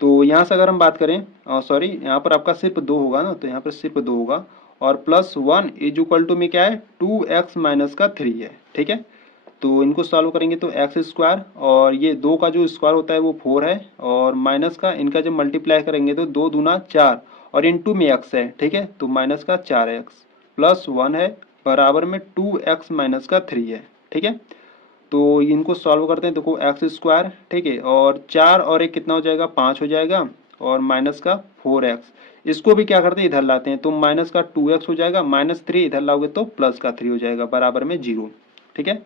तो यहाँ से अगर हम बात करें सॉरी यहाँ पर आपका सिर्फ 2 होगा ना, तो यहाँ पर सिर्फ 2 होगा, और प्लस 1 इज इक्वल टू में क्या है 2x माइनस का 3 है, ठीक है। तो इनको सॉल्व करेंगे तो एक्स स्क्वायर और ये 2 का जो स्क्वायर होता है वो 4 है, और माइनस का इनका जब मल्टीप्लाई करेंगे तो 2 दूना 4 और इंटू में एक्स है, ठीक है। तो माइनस का 4x प्लस 1 है बराबर में 2x माइनस का 3 है, ठीक है। तो इनको सॉल्व करते हैं, देखो एक्स स्क्वायर, ठीक है, और 4 और 1 कितना हो जाएगा 5 हो जाएगा, और माइनस का 4x, इसको भी क्या करते हैं इधर लाते हैं, तो माइनस का 2x हो जाएगा, माइनस 3 इधर लाओगे तो प्लस का 3 हो जाएगा बराबर में 0, ठीक है।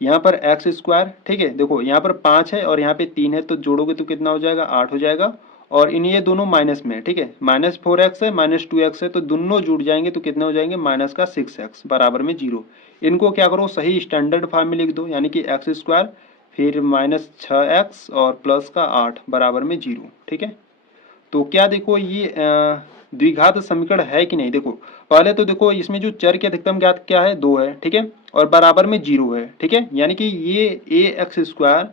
यहाँ पर एक्स स्क्वायर, ठीक है, देखो यहाँ पर 5 है और यहाँ पे 3 है, तो जोड़ोगे तो कितना हो जाएगा 8 हो जाएगा, और इन ये दोनों माइनस में, ठीक है, माइनस 4x है माइनस 2x है, तो दोनों जुड़ जाएंगे तो कितने हो जाएंगे माइनस का 6x बराबर में 0। इनको क्या करो सही स्टैंडर्ड फॉर्म में लिख दो, यानी कि एक्स स्क्वायर फिर माइनस 6x और प्लस का 8 बराबर में 0, ठीक है। तो क्या देखो ये द्विघात समीकरण है कि नहीं, देखो पहले तो देखो इसमें जो चर की अधिकतम ज्ञात क्या है 2 है, ठीक है, और बराबर में 0 है, ठीक है, यानी कि ये A X square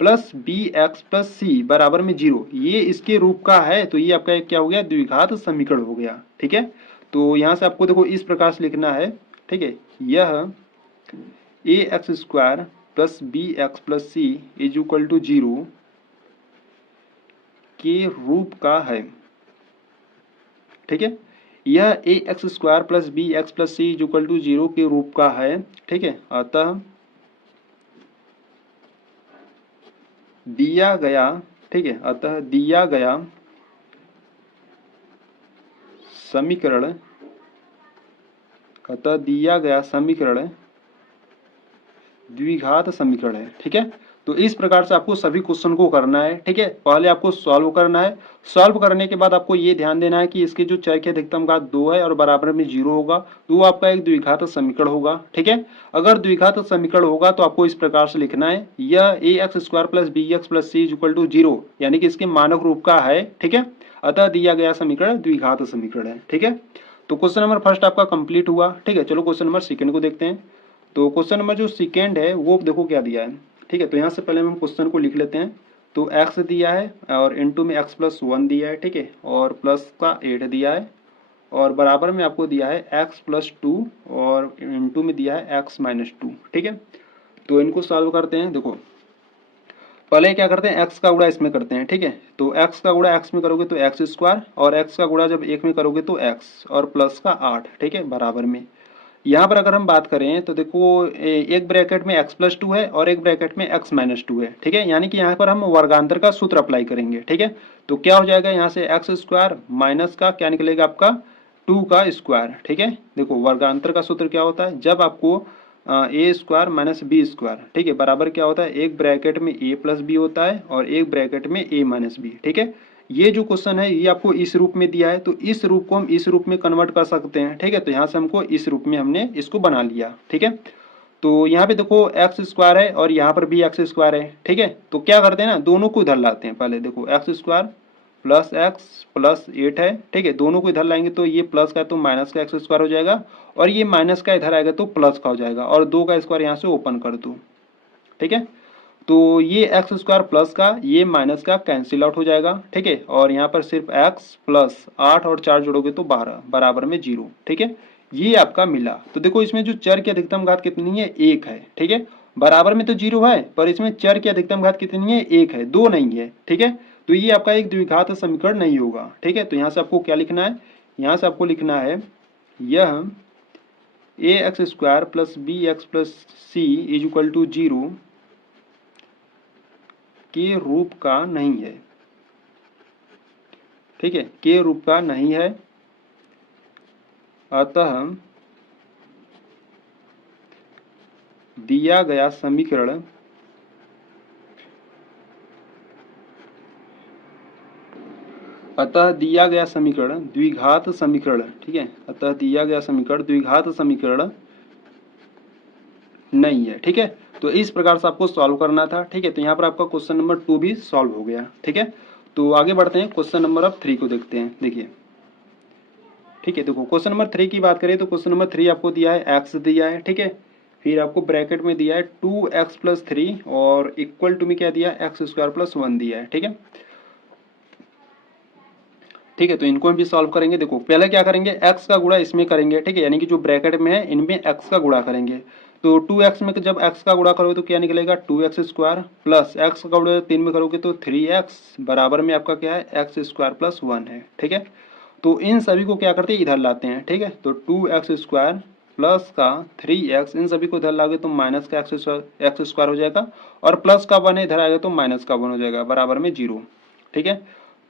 plus B X plus C बराबर में 0 ये इसके रूप का है, तो ये आपका क्या हो गया द्विघात समीकरण हो गया, ठीक है। तो यहाँ से आपको देखो इस प्रकार से लिखना है, ठीक है, यह A X square plus B X plus C is equal to 0 के रूप का है, ठीक है। यह A X square plus B X plus C is equal to 0 के रूप का है, ठीक है। अतः दिया गया, ठीक है, अतः दिया गया समीकरण, अतः दिया गया समीकरण द्विघात समीकरण है, ठीक है। तो इस प्रकार से आपको सभी क्वेश्चन को करना है, ठीक है। पहले आपको सॉल्व करना है, सॉल्व करने के बाद आपको ये ध्यान देना है कि इसके जो चर की अधिकतम घात 2 है और बराबर में 0 होगा, तो वो आपका एक द्विघात समीकरण होगा, ठीक है। अगर द्विघात समीकरण होगा तो आपको इस प्रकार से लिखना है, यह A X square plus B X plus C is equal to 0, यानी कि इसके मानक रूप का है, ठीक है। अतः दिया गया समीकरण द्विघात समीकरण है, ठीक है। तो क्वेश्चन नंबर फर्स्ट आपका कंप्लीट हुआ, ठीक है। चलो क्वेश्चन नंबर सेकंड को देखते हैं। तो क्वेश्चन नंबर जो सेकेंड है वो देखो क्या दिया है, ठीक है। तो यहाँ से पहले हम क्वेश्चन को लिख लेते हैं। तो x दिया है और इनटू में x प्लस 1 दिया है, ठीक है, और प्लस का 8 दिया है, और बराबर में आपको दिया है x प्लस 2 और इनटू में दिया है x माइनस 2, ठीक है। तो इनको सॉल्व करते हैं, देखो पहले क्या करते हैं x का गुणा इसमें करते हैं, ठीक है। तो x का गुणा x में करोगे तो x स्क्वायर, और x का गुणा जब 1 में करोगे तो x, और प्लस का 8, ठीक है, बराबर में। यहाँ पर अगर हम बात करें तो देखो एक ब्रैकेट में x प्लस 2 है और एक ब्रैकेट में x माइनस 2 है, ठीक है, यानी कि यहाँ पर हम वर्गांतर का सूत्र अप्लाई करेंगे, ठीक है। तो क्या हो जाएगा यहाँ से x स्क्वायर माइनस का क्या निकलेगा आपका 2 का स्क्वायर, ठीक है। देखो वर्गांतर का सूत्र क्या होता है, जब आपको ए स्क्वायर माइनस बी स्क्वायर, ठीक है, बराबर क्या होता है, एक ब्रैकेट में ए प्लस बी होता है और एक ब्रैकेट में ए माइनस बी, ठीक है। ये जो क्वेश्चन है ये आपको इस रूप में दिया है, तो इस रूप को हम इस रूप में कन्वर्ट कर सकते हैं, ठीक है। तो यहाँ से हमको इस रूप में हमने इसको बना लिया, ठीक है। तो यहाँ पे देखो एक्स स्क्वायर है और यहाँ पर भी एक्स स्क्वायर है, ठीक है। तो क्या करते हैं ना, दोनों को इधर लाते हैं। पहले देखो x square plus x plus 8 है, ठीक है, दोनों को इधर लाएंगे तो ये प्लस का है तो माइनस का एक्स स्क्वायर हो जाएगा, और ये माइनस का इधर आएगा तो प्लस का हो जाएगा, और 2 का स्क्वायर यहाँ से ओपन कर दो, ठीक है। तो ये एक्स स्क्वायर प्लस का ये माइनस का कैंसिल आउट हो जाएगा, ठीक है, और यहाँ पर सिर्फ एक्स प्लस 8 और 4 जोड़ोगे तो 12 बराबर में 0, ठीक है। ये आपका मिला। तो देखो इसमें जो चर की अधिकतम घात कितनी है 1 है, ठीक है, बराबर में तो 0 है पर इसमें चर की अधिकतम घात कितनी है 1 है, 2 नहीं है, ठीक है। तो ये आपका एक द्विघात समीकरण नहीं होगा, ठीक है। तो यहाँ से आपको क्या लिखना है, यहाँ से आपको लिखना है यह A X square plus B X plus C is equal to 0 के रूप का नहीं है, ठीक है, के रूप का नहीं है। अतः दिया गया समीकरण द्विघात समीकरण, ठीक है, अतः दिया गया समीकरण द्विघात समीकरण नहीं है, ठीक है। तो इस प्रकार से आपको सॉल्व करना था, ठीक है। तो यहाँ पर आपका क्वेश्चन नंबर 2 भी सॉल्व हो गया, ठीक है। तो आगे बढ़ते हैं, क्वेश्चन नंबर अब 3 को देखते हैं। देखिए, ठीक है, देखो क्वेश्चन नंबर 3 की बात करें तो क्वेश्चन नंबर 3 आपको दिया है एक्स दिया है, ठीक है। फिर आपको ब्रैकेट में दिया है 2x+3 और इक्वल टू में क्या दिया है x² + 1 दिया है, ठीक है। ठीक है, तो इनको भी सॉल्व करेंगे। देखो पहले क्या करेंगे, x का गुणा इसमें करेंगे, ठीक है, यानी कि जो ब्रैकेट में है इनमें x का गुणा करेंगे। तो 2x में जब x का गुणा करोगे तो क्या निकलेगा 2x² प्लस x का गुणा 3 में करोगे तो 3x बराबर में आपका क्या है x² + 1 है, ठीक है। तो इन सभी को क्या करते हैं इधर लाते हैं, ठीक है। तो 2x² प्लस का 3x इन सभी को इधर लाओगे तो माइनस का x² हो जाएगा और प्लस का 1 इधर आएगा तो माइनस का 1 हो जाएगा बराबर में 0, ठीक है।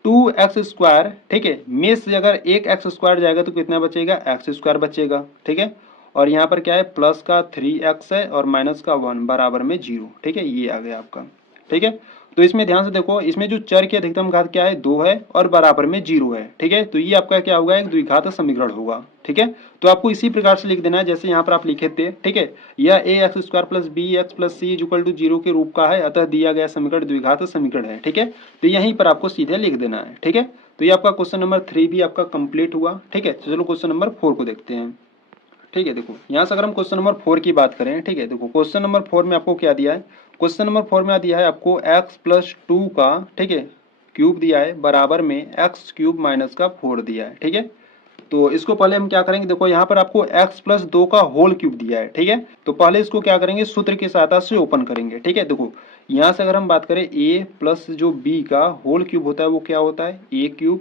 2x², ठीक है, में से अगर एक x² जाएगा तो कितना बचेगा x² बचेगा, ठीक है। और यहाँ पर क्या है प्लस का 3x है और माइनस का 1 बराबर में 0, ठीक है। ये आ गया आपका, ठीक है। तो इसमें ध्यान से देखो, इसमें जो चर की अधिकतम घात क्या है 2 है और बराबर में 0 है, ठीक है। तो ये आपका क्या होगा एक द्विघात समीकरण होगा, ठीक है। तो आपको इसी प्रकार से लिख देना है जैसे यहाँ पर आप लिखे थे, ठीक है। यह ax² + bx + c = 0 के रूप का है, अतः दिया गया समीकरण द्विघात समीकरण है, ठीक है। तो यहीं पर आपको सीधे लिख देना है, ठीक है। तो ये आपका क्वेश्चन नंबर 3 भी आपका कंप्लीट हुआ, ठीक है। चलो क्वेश्चन नंबर 4 को देखते हैं, ठीक है। देखो यहाँ से अगर हम क्वेश्चन नंबर 4 की बात करें, ठीक है, देखो क्वेश्चन नंबर 4 में आपको क्या दिया है, क्वेश्चन नंबर 4 में दिया है आपको x+2 का, ठीक है, क्यूब दिया है बराबर में x³ - का 4 दिया है, ठीक है। तो इसको पहले हम क्या करेंगे, देखो यहाँ पर आपको x+2 का होल क्यूब दिया है, ठीक है। तो पहले इसको क्या करेंगे सूत्र की सहायता से ओपन करेंगे, ठीक है। देखो यहाँ से अगर हम बात करें a प्लस जो b का होल क्यूब होता है वो क्या होता है a³,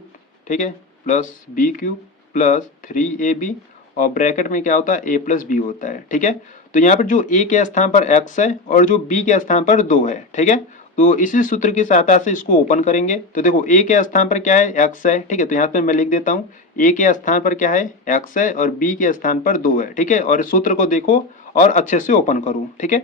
ठीक है, प्लस b³ प्लस 3ab और ब्रैकेट में क्या होता है a + b होता है, ठीक है। तो यहाँ पर जो a के स्थान पर x है और जो b के स्थान पर 2 है, ठीक है। तो इसी सूत्र की सहायता से इसको ओपन करेंगे। तो देखो a के स्थान पर क्या है x है, ठीक है। तो यहाँ पे मैं लिख देता हूँ a के स्थान पर क्या है x है और b के स्थान पर 2 है, ठीक है। और सूत्र को देखो और अच्छे से ओपन करो, ठीक है।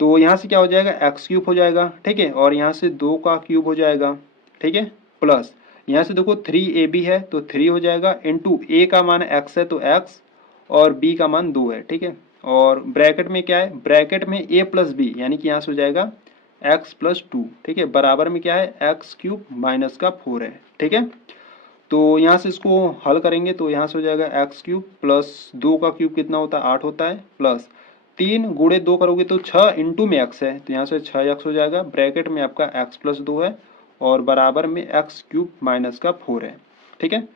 तो यहाँ से क्या हो जाएगा x³ हो जाएगा, ठीक है, और यहाँ से 2 का क्यूब हो जाएगा, ठीक है, प्लस यहाँ से देखो 3ab है तो 3 हो जाएगा इंटू a का मान x है तो x और b का मान 2 है, ठीक है। और ब्रैकेट में क्या है, ब्रैकेट में a + b यानी कि यहाँ से हो जाएगा x+2, ठीक है, बराबर में क्या है x³ - का 4 है, ठीक है। तो यहाँ से इसको हल करेंगे तो यहाँ से हो जाएगा x³ प्लस 2 का क्यूब कितना होता है 8 होता है, प्लस 3 गुणे 2 करोगे तो 6 इंटू में x है तो यहाँ से 6x हो जाएगा, ब्रैकेट में आपका x+2 है और बराबर में x³ - का 4 है, ठीक है।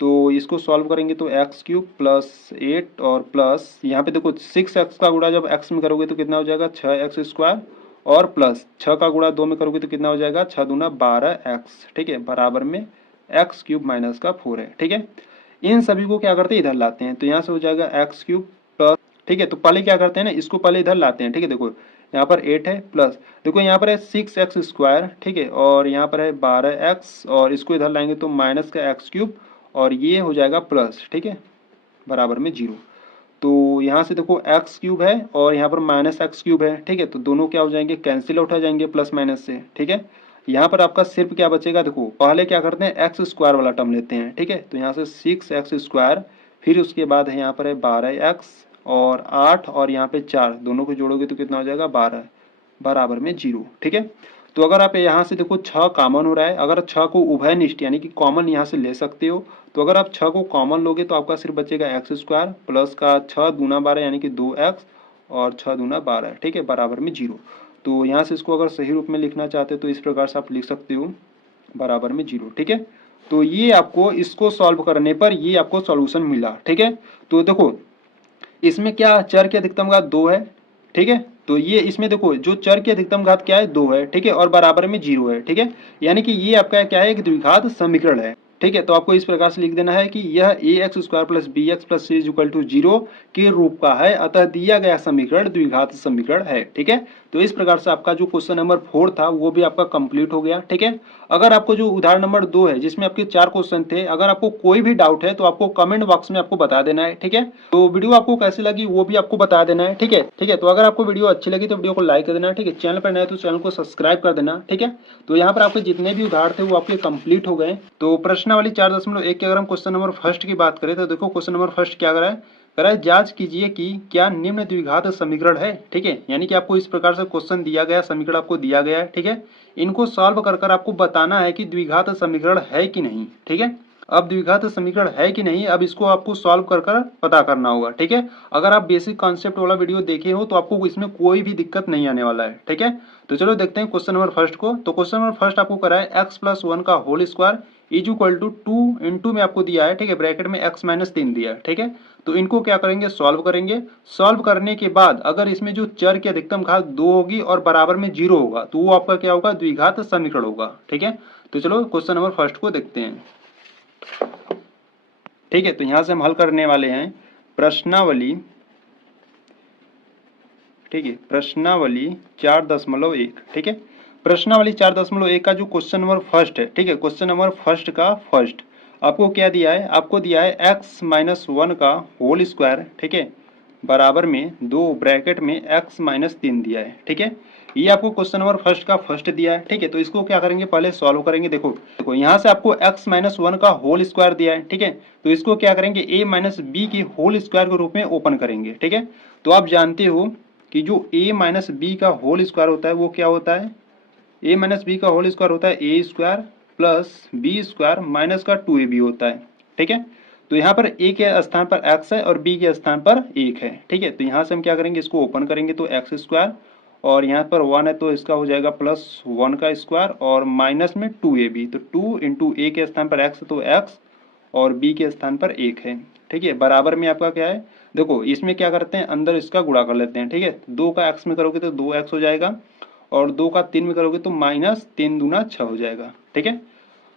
तो इसको सॉल्व करेंगे तो x³ प्लस 8 और प्लस यहाँ पे देखो 6x का गुणा जब x में करोगे तो कितना हो जाएगा 6x² और प्लस 6 का गुणा 2 में करोगे तो कितना हो जाएगा 6 दूना 12x, ठीक है, बराबर में x³ - का 4 है, ठीक है। इन सभी को क्या करते हैं इधर लाते हैं तो यहाँ से हो जाएगा x³ प्लस, ठीक है। तो पहले क्या करते हैं ना इसको पहले इधर लाते हैं, ठीक है। देखो यहाँ पर 8 है प्लस देखो यहाँ पर है 6x², ठीक है, और यहाँ पर है 12x और इसको इधर लाएंगे तो माइनस का x³ और ये हो जाएगा प्लस, ठीक है, बराबर में 0। तो यहाँ से देखो x³ है और यहाँ पर माइनस x³ है, ठीक है। तो दोनों क्या हो जाएंगे कैंसिल आउट हो जाएंगे प्लस माइनस से, ठीक है। यहाँ पर आपका सिर्फ क्या बचेगा, देखो पहले क्या करते हैं x² वाला टर्म लेते हैं, ठीक है। तो यहाँ से 6x², फिर उसके बाद है यहाँ पर है 12x और 8 और यहाँ पे 4 दोनों को जोड़ोगे तो कितना हो जाएगा 12 बराबर में 0, ठीक है। तो अगर आप यहाँ से देखो 6 कॉमन हो रहा है, अगर 6 को उभयनिष्ठ यानी कि कॉमन यहाँ से ले सकते हो तो अगर आप 6 को कॉमन लोगे तो आपका सिर्फ बचेगा x² प्लस का 6 दूना 12 यानी कि 2x और 6 दूना 12, ठीक है, बराबर में 0। तो यहाँ से इसको अगर सही रूप में लिखना चाहते हो तो इस प्रकार से आप लिख सकते हो बराबर में 0, ठीक है। तो ये आपको इसको सॉल्व करने पर ये आपको सॉल्यूशन मिला, ठीक है। तो देखो इसमें क्या चर की अधिकतम घात 2 है, ठीक है। तो ये इसमें देखो जो चर की अधिकतम घात क्या है 2 है, ठीक है, और बराबर में 0 है, ठीक है। यानी कि ये आपका क्या है एक द्विघात समीकरण है, ठीक है। तो आपको इस प्रकार से लिख देना है कि यह ax² plus bx plus c = 0 के रूप का है, अतः दिया गया समीकरण द्विघात समीकरण है, ठीक है। तो इस प्रकार से आपका जो क्वेश्चन नंबर 4 था वो भी आपका कंप्लीट हो गया, ठीक है। अगर आपको जो उदाहरण नंबर 2 है जिसमें आपके 4 क्वेश्चन थे, अगर आपको कोई भी डाउट है तो आपको कमेंट बॉक्स में आपको बता देना है, ठीक है। तो वीडियो आपको कैसी लगी वो भी आपको बता देना है, ठीक है, ठीक है। तो अगर आपको वीडियो अच्छी लगी तो वीडियो को लाइक कर देना, ठीक है। चैनल पर नए तो चैनल को सब्सक्राइब कर देना, ठीक है। तो यहाँ पर आपके जितने भी उदाहरण थे वो आपके कंप्लीट हो गए। तो प्रश्नावली 4.1 की अगर हम क्वेश्चन नंबर फर्स्ट की बात करें तो देखो क्वेश्चन नंबर फर्स्ट क्या कर रहा है, कह जांच कीजिए कि क्या निम्न द्विघात समीकरण है। ठीक है, यानी कि आपको इस प्रकार से क्वेश्चन दिया गया, समीकरण आपको दिया गया है। ठीक है, इनको सॉल्व कर कर आपको बताना है कि द्विघात समीकरण है कि नहीं। ठीक है, अब द्विघात समीकरण है कि नहीं, अब इसको आपको सॉल्व कर कर पता करना होगा। ठीक है, अगर आप बेसिक कॉन्सेप्ट वाला वीडियो देखे हो तो आपको इसमें कोई भी दिक्कत नहीं आने वाला है। ठीक है, तो चलो देखते हैं क्वेश्चन नंबर फर्स्ट को। तो क्वेश्चन नंबर फर्स्ट आपको करा है x+1 का whole square is equal to 2 into में आपको दिया है। ठीक है, ब्रैकेट में x-3 दिया है। ठीक है, तो इनको क्या करेंगे, सॉल्व करेंगे। सॉल्व करने के बाद अगर इसमें जो चर की अधिकतम घात 2 होगी और बराबर में 0 होगा तो वो आपका क्या होगा, द्विघात समीकरण होगा। ठीक है, तो चलो क्वेश्चन नंबर फर्स्ट को देखते हैं। ठीक है, तो यहां से हम हल करने वाले हैं प्रश्नावली। ठीक है, प्रश्नावली 4.1। ठीक है, प्रश्नावली 4.1 का जो क्वेश्चन नंबर फर्स्ट है। ठीक है, क्वेश्चन नंबर फर्स्ट का फर्स्ट आपको क्या दिया है, आपको दिया है x-1 का होल स्क्वायर। ठीक है, बराबर में 2 ब्रैकेट में x-3 दिया है। ठीक है, ये आपको क्वेश्चन नंबर फर्स्ट का फर्स्ट दिया है। ठीक है, तो इसको क्या करेंगे, पहले सॉल्व करेंगे। देखो देखो यहाँ से आपको x-1 का होल स्क्वायर दिया है। ठीक है, तो इसको क्या करेंगे, a-b की होल स्क्वायर के रूप में ओपन करेंगे। ठीक है, तो आप जानते हो कि जो a-b का होल स्क्वायर होता है वो क्या होता है, a-b का होल स्क्वायर होता है a square plus b square minus का 2ab होता है। ठीक है, तो यहाँ पर a के स्थान पर x है और b के स्थान पर 1 है। ठीक है, तो यहाँ से हम क्या करेंगे, इसको ओपन करेंगे तो x स्क्वायर और यहाँ पर 1 है तो इसका हो जाएगा +1 का स्क्वायर और माइनस में 2ab, तो 2 इंटू a के स्थान पर x तो x और b के स्थान पर 1 है। ठीक है, बराबर में आपका क्या है, देखो इसमें क्या करते हैं, अंदर इसका गुणा कर लेते हैं। ठीक है, 2 का x में करोगे तो 2x हो जाएगा और 2 का 3 में करोगे तो -3 दूना 6 हो जाएगा। ठीक है,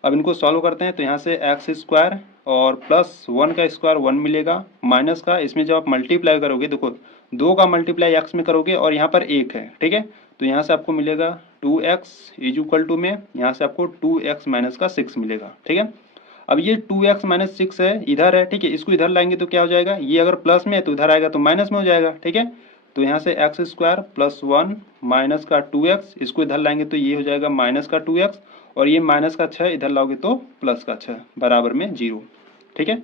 अब इनको सॉल्व करते हैं तो यहाँ से x स्क्वायर और +1 का स्क्वायर 1 मिलेगा, माइनस का इसमें जब आप मल्टीप्लाई करोगे, देखो 2 का मल्टीप्लाई x में करोगे और यहाँ पर 1 है। ठीक है, तो यहाँ से आपको मिलेगा 2x इज इक्वल टू में यहाँ से आपको 2x माइनस का 6 मिलेगा। ठीक है, अब ये 2x माइनस 6 है, इधर है। ठीक है, इसको इधर लाएंगे तो क्या हो जाएगा, ये अगर प्लस में है तो इधर आएगा तो माइनस में हो जाएगा। ठीक है, तो यहाँ से x स्क्वायर +1 माइनस का 2x, इसको इधर लाएंगे तो ये हो जाएगा माइनस का 2x और ये माइनस का 6 इधर लाओगे तो प्लस का 6 बराबर में 0। ठीक है,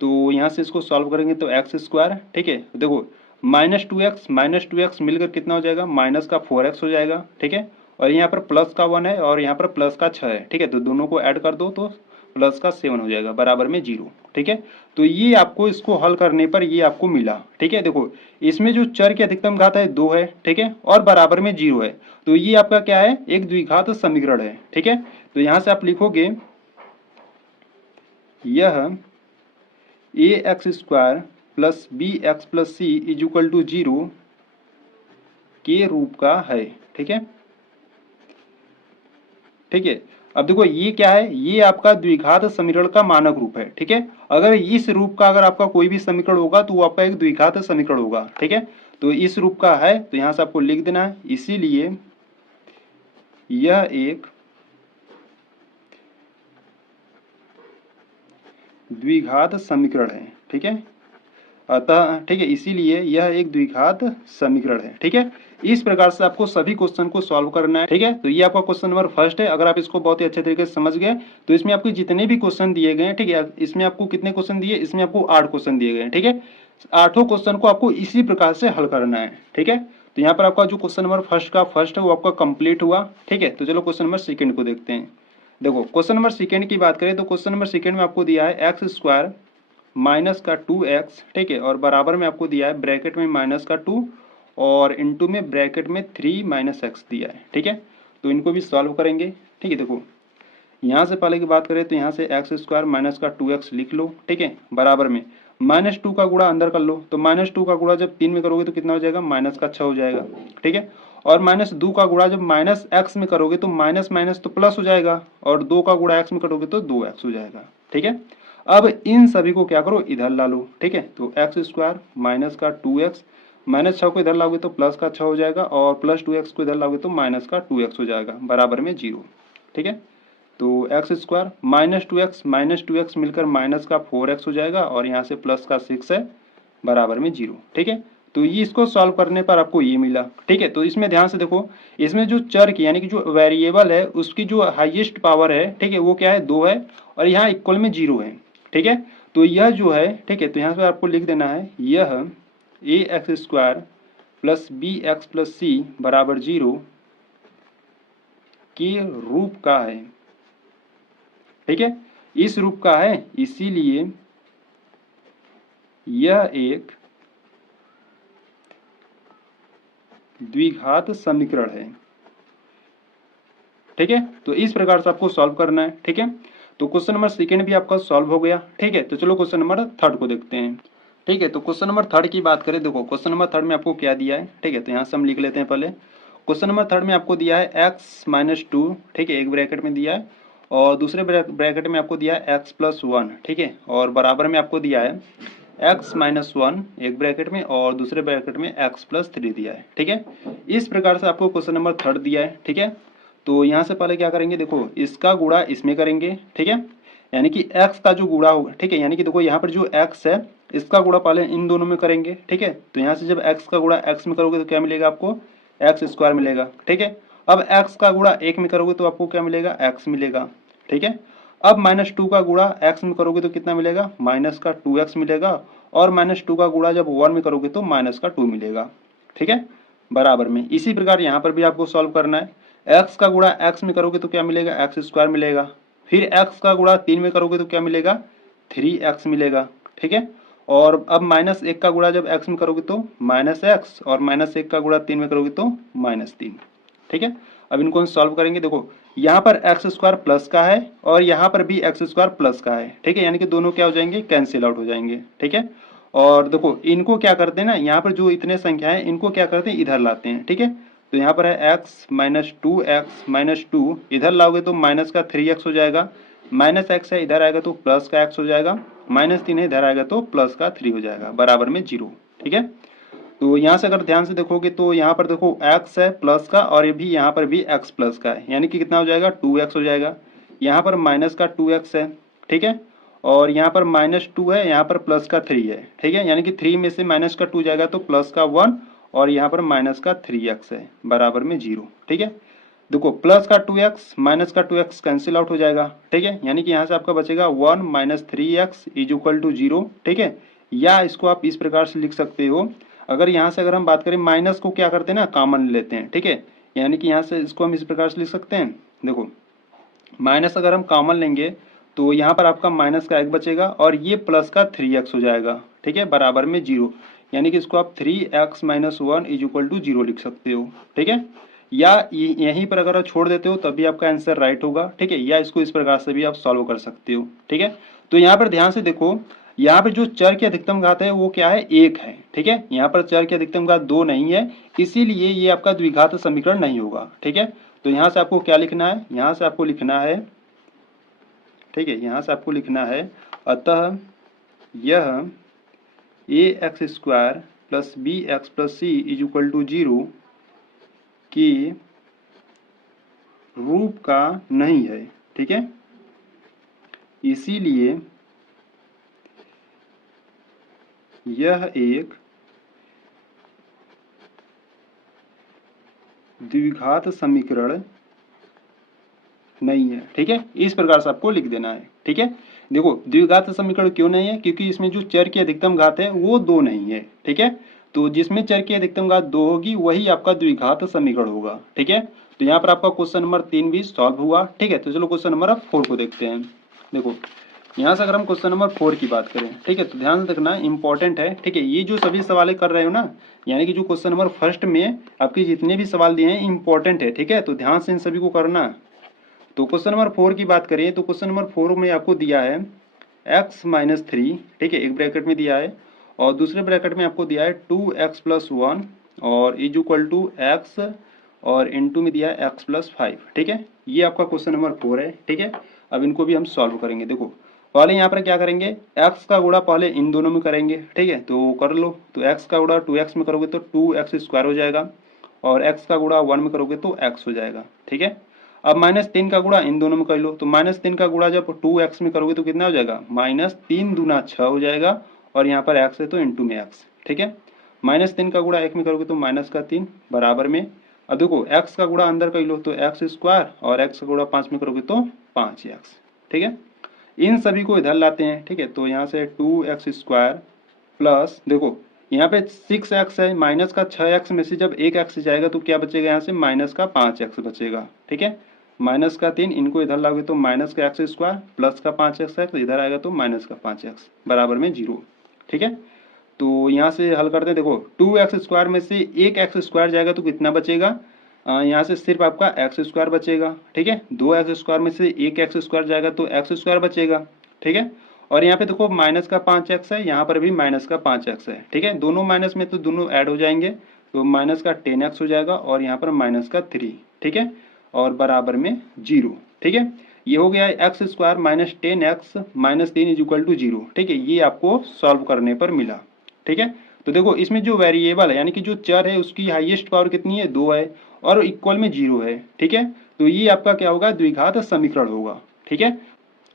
तो यहाँ से इसको सॉल्व करेंगे तो x स्क्वायर, ठीक है देखो -2x मिलकर कितना हो जाएगा, माइनस का 4x हो जाएगा। ठीक है, और यहाँ पर प्लस का 1 है और यहाँ पर प्लस का 6 है। ठीक है, तो दोनों को ऐड कर दो तो प्लस का 7 हो जाएगा बराबर में 0। ठीक है, तो ये आपको इसको हल करने पर ये आपको मिला। ठीक है, देखो इसमें जो चर की अधिकतम घात है 2 है। ठीक है, और बराबर में 0 है, तो ये आपका क्या है, एक द्विघात समीकरण है। ठीक है, तो यहाँ से आप लिखोगे यह ax square plus bx plus C is equal to 0 के रूप का है। ठीक है, ठीक है, अब देखो ये क्या है, ये आपका द्विघात समीकरण का मानक रूप है। ठीक है, अगर इस रूप का अगर आपका कोई भी समीकरण होगा तो वो आपका एक द्विघात समीकरण होगा। ठीक है, तो इस रूप का है तो यहां से आपको लिख देना है, इसीलिए यह एक द्विघात समीकरण है। ठीक है, अतः ठीक है, इसीलिए यह एक द्विघात समीकरण है। ठीक है, इस प्रकार से आपको सभी क्वेश्चन को सॉल्व करना है। ठीक है, तो ये आपका क्वेश्चन नंबर फर्स्ट है। अगर आप इसको बहुत ही अच्छे तरीके से समझ गए तो इसमें आपको जितने भी क्वेश्चन दिए गए हैं, ठीक है, इसमें आपको कितने क्वेश्चन दिए, इसमें आपको 8 क्वेश्चन दिए गए हैं। ठीक है, 8 क्वेश्चन को आपको इसी प्रकार से हल करना है। ठीक है, तो यहाँ पर आपका जो क्वेश्चन नंबर फर्स्ट का फर्स्ट है वो आपका कंप्लीट हुआ। ठीक है, तो चलो क्वेश्चन नंबर सेकेंड को देखते हैं। देखो क्वेश्चन नंबर सेकेंड की बात करें तो क्वेश्चन नंबर सेकेंड में आपको दिया है एक्स स्क्वायर माइनस का 2x। ठीक है, और बराबर में आपको दिया है ब्रैकेट में माइनस का 2 और इनटू में ब्रैकेट में 3 माइनस एक्स दिया है। ठीक है, तो इनको भी सॉल्व करेंगे। ठीक है, देखो यहाँ से पहले की बात करें तो यहाँ से एक्स स्क्वायर माइनस का 2x लिख लो। ठीक है, बराबर में -2 का गुणा अंदर कर लो, तो -2 का गुणा जब 3 में करोगे तो कितना हो जाएगा, माइनस का 6 हो जाएगा। ठीक है, और -2 का गुणा जब माइनस एक्स में करोगे तो माइनस माइनस तो प्लस हो जाएगा और 2 का गुणा एक्स में करोगे तो 2x हो जाएगा। ठीक है, अब इन सभी को क्या करो, इधर ला लो। ठीक है, तो एक्स स्क्वायर माइनस का 2x, -6 को इधर लाओगे तो प्लस का 6 हो जाएगा और प्लस 2x को इधर लाओगे तो माइनस का 2x हो जाएगा बराबर में 0। ठीक है, तो एक्स स्क्वायर -2x मिलकर माइनस का 4x हो जाएगा और यहाँ से प्लस का 6 है बराबर में 0। ठीक है, तो ये इसको सॉल्व करने पर आपको ये मिला। ठीक है, तो इसमें ध्यान से देखो, इसमें जो चर की यानी कि जो वेरिएबल है उसकी जो हाईएस्ट पावर है, ठीक है, वो क्या है, 2 है और यहाँ इक्वल में 0 है। ठीक है, तो यह जो है, ठीक है, तो यहाँ पर आपको लिख देना है यह A X square plus B X plus C बराबर 0 के रूप का है, ठीक है, इस रूप का है, इसीलिए यह एक द्विघात समीकरण है, ठीक है। तो इस प्रकार से आपको सॉल्व करना है, ठीक है। तो क्वेश्चन नंबर सेकंड भी आपका सॉल्व हो गया, ठीक है। तो चलो क्वेश्चन नंबर थर्ड को देखते हैं, ठीक है। तो क्वेश्चन नंबर थर्ड की बात करें, देखो क्वेश्चन नंबर थर्ड में आपको क्या दिया है, ठीक है। तो यहाँ से हम लिख लेते हैं पहले। क्वेश्चन नंबर थर्ड में आपको दिया है x-2, ठीक है, एक ब्रैकेट में दिया है, और दूसरे ब्रैकेट में आपको दिया है x+1, ठीक है, और बराबर में आपको दिया है x-1 एक ब्रैकेट में, और दूसरे ब्रैकेट में x+3 दिया है, ठीक है। इस प्रकार से आपको क्वेश्चन नंबर थर्ड दिया है, ठीक है। तो यहाँ से पहले क्या करेंगे, देखो इसका गुणा इसमें करेंगे, ठीक है, यानी कि x का जो गुणा होगा, ठीक है, यानी कि देखो यहाँ पर जो x है इसका गुणा पहले इन दोनों में करेंगे, ठीक है। तो यहाँ से जब x का गुणा x में करोगे तो क्या मिलेगा आपको, एक्स स्क्वायर मिलेगा, ठीक है। अब x का गुणा 1 में करोगे तो आपको क्या मिलेगा, x मिलेगा, ठीक है। अब -2 का गुणा x में करोगे तो कितना मिलेगा, माइनस का 2x मिलेगा, और -2 का गुणा जब 1 में करोगे तो माइनस का 2 मिलेगा, ठीक है, बराबर में। इसी प्रकार यहाँ पर भी आपको सॉल्व करना है। x का गुणा x में करोगे तो क्या मिलेगा, एक्स स्क्वायर मिलेगा, फिर x का गुणा 3 में करोगे तो क्या मिलेगा, 3x मिलेगा, ठीक है। और अब -1 का गुणा जब x में करोगे तो -x, और -1 का गुणा 3 में करोगे तो -3, ठीक है। अब इनको हम सॉल्व करेंगे, देखो यहाँ पर एक्स स्क्वायर प्लस का है और यहाँ पर भी एक्स स्क्वायर प्लस का है, ठीक है, यानी कि दोनों क्या हो जाएंगे, कैंसिल आउट हो जाएंगे, ठीक है। और देखो इनको क्या करते हैं ना, यहाँ पर जो इतने संख्या है इनको क्या करते हैं, इधर लाते हैं, ठीक है। तो यहाँ पर है x-2x-2, इधर लाओगे तो माइनस का 3x हो जाएगा, -x है इधर आएगा तो प्लस का x हो जाएगा, -3 है इधर आएगा तो प्लस का 3 हो जाएगा, बराबर में 0, ठीक है। तो यहाँ से अगर ध्यान से देखोगे तो यहाँ पर देखो x है प्लस का, और ये भी यहाँ पर भी x प्लस का है, यानी कि कितना हो जाएगा, 2x हो जाएगा। यहाँ पर माइनस का 2x है, ठीक है, और यहाँ पर -2 है, यहाँ पर प्लस का 3 है, ठीक है, यानी कि 3 में से माइनस का 2 जाएगा तो प्लस का 1, और यहाँ पर माइनस का 3x है, बराबर में 0, ठीक है। देखो प्लस का 2x माइनस का 2x कैंसिल आउट हो जाएगा, ठीक है, यानी कि यहाँ से आपका बचेगा 1 - 3x = 0, ठीक है। या इसको आप इस प्रकार से लिख सकते हो, अगर यहाँ से अगर हम बात करें माइनस को क्या करते हैं ना, कॉमन लेते हैं, ठीक है, यानी कि यहाँ से इसको हम इस प्रकार से लिख सकते हैं, देखो माइनस अगर हम कॉमन लेंगे तो यहाँ पर आपका माइनस का 1 बचेगा, और ये प्लस का 3x हो जाएगा, ठीक है, बराबर में 0, यानी कि इसको आप 3x - 1 = 0 लिख सकते हो, ठीक है। या यहीं पर अगर आप छोड़ देते हो तब भी आपका आंसर राइट होगा, ठीक है, या इसको इस प्रकार से भी आप सॉल्व कर सकते हो, ठीक है। तो यहाँ पर ध्यान से देखो, यहाँ पर जो चर की अधिकतम घात है वो क्या है, 1 है, ठीक है, यहाँ पर चर की अधिकतम घात 2 नहीं है, इसीलिए ये आपका द्विघात समीकरण नहीं होगा, ठीक है। तो यहाँ से आपको क्या लिखना है, यहाँ से आपको लिखना है, ठीक है, यहाँ से आपको लिखना है, अतः यह ax² + bx + c = 0 की रूप का नहीं है, ठीक है, इसीलिए यह एक द्विघात समीकरण नहीं है, ठीक है, इस प्रकार से आपको लिख देना है, ठीक है। देखो द्विघात समीकरण क्यों नहीं है, क्योंकि इसमें जो चर की अधिकतम घात है वो 2 नहीं है, ठीक है। तो जिसमें चर की अधिकतम घात 2 होगी वही आपका द्विघात समीकरण होगा, ठीक है। तो यहाँ पर आपका क्वेश्चन नंबर 3 भी सॉल्व हुआ, ठीक है। तो चलो क्वेश्चन नंबर 4 को देखते हैं। देखो यहाँ से अगर हम क्वेश्चन नंबर 4 की बात करें, ठीक है, तो ध्यान से देखना, इंपॉर्टेंट है, ठीक है। ये जो सभी सवाल कर रहे हो ना, यानी कि जो क्वेश्चन नंबर फर्स्ट में आपके जितने भी सवाल दिए हैं इंपॉर्टेंट है, ठीक है, तो ध्यान से इन सभी को करना। तो क्वेश्चन नंबर 4 की बात करें तो क्वेश्चन नंबर 4 में आपको दिया है x - 3, ठीक है, एक ब्रैकेट में दिया है, और दूसरे ब्रैकेट में आपको दिया है 2x + 1 और = x, और इनटू में दिया है x + 5, ठीक है। ये आपका क्वेश्चन नंबर 4 है, ठीक है। अब इनको भी हम सॉल्व करेंगे। देखो पहले यहाँ पर क्या करेंगे, x का गुणा पहले इन दोनों में करेंगे, ठीक है, तो कर लो। तो x का गुणा 2x में करोगे तो 2x² हो जाएगा, और x का गुणा 1 में करोगे तो x हो जाएगा, ठीक है। अब -3 का गुणा इन दोनों में कर लो, तो -3 का गुणा जब 2x में करोगे तो कितना हो जाएगा, -3 दूना 6 हो जाएगा, और यहाँ पर x है तो इनटू में x, ठीक है। -3 का गुणा 1 में करोगे तो -3 बराबर में, अब देखो x का गुणा अंदर कर लो तो x² और x का गुणा 5 में करोगे तो 5x, ठीक है। इन सभी को इधर लाते हैं, ठीक है। तो यहाँ से 2x² प्लस, देखो यहाँ पे 6x है, माइनस का 6x में से जब एक x जाएगा तो क्या बचेगा, यहाँ से माइनस का 5x बचेगा, ठीक है। माइनस का 3, इनको इधर लाओगे तो माइनस का x² प्लस का 5x है, तो इधर आएगा तो माइनस का 5x बराबर में 0, ठीक है। तो यहाँ से हल करते हैं, देखो 2x² में से एक x² जाएगा तो कितना बचेगा, यहाँ से सिर्फ आपका x² बचेगा, ठीक है। 2x² में से एक x² जाएगा तो x² बचेगा, ठीक है। और यहाँ पे देखो माइनस का 5x है, यहाँ पर भी माइनस का 5x है, ठीक है। दोनों माइनस में तो दोनों ऐड हो जाएंगे, तो माइनस का 10x हो जाएगा और यहाँ पर माइनस का 3, ठीक है, और बराबर में 0, ठीक है। ये हो गया x² minus 10x minus 3 is equal to 0, ठीक है। ये आपको सॉल्व करने पर मिला, ठीक है। तो देखो इसमें जो वेरिएबल है यानी कि जो चर है उसकी हाईएस्ट पावर कितनी है, 2 है और इक्वल में 0 है, ठीक है। तो ये आपका क्या होगा, द्विघात समीकरण होगा, ठीक है।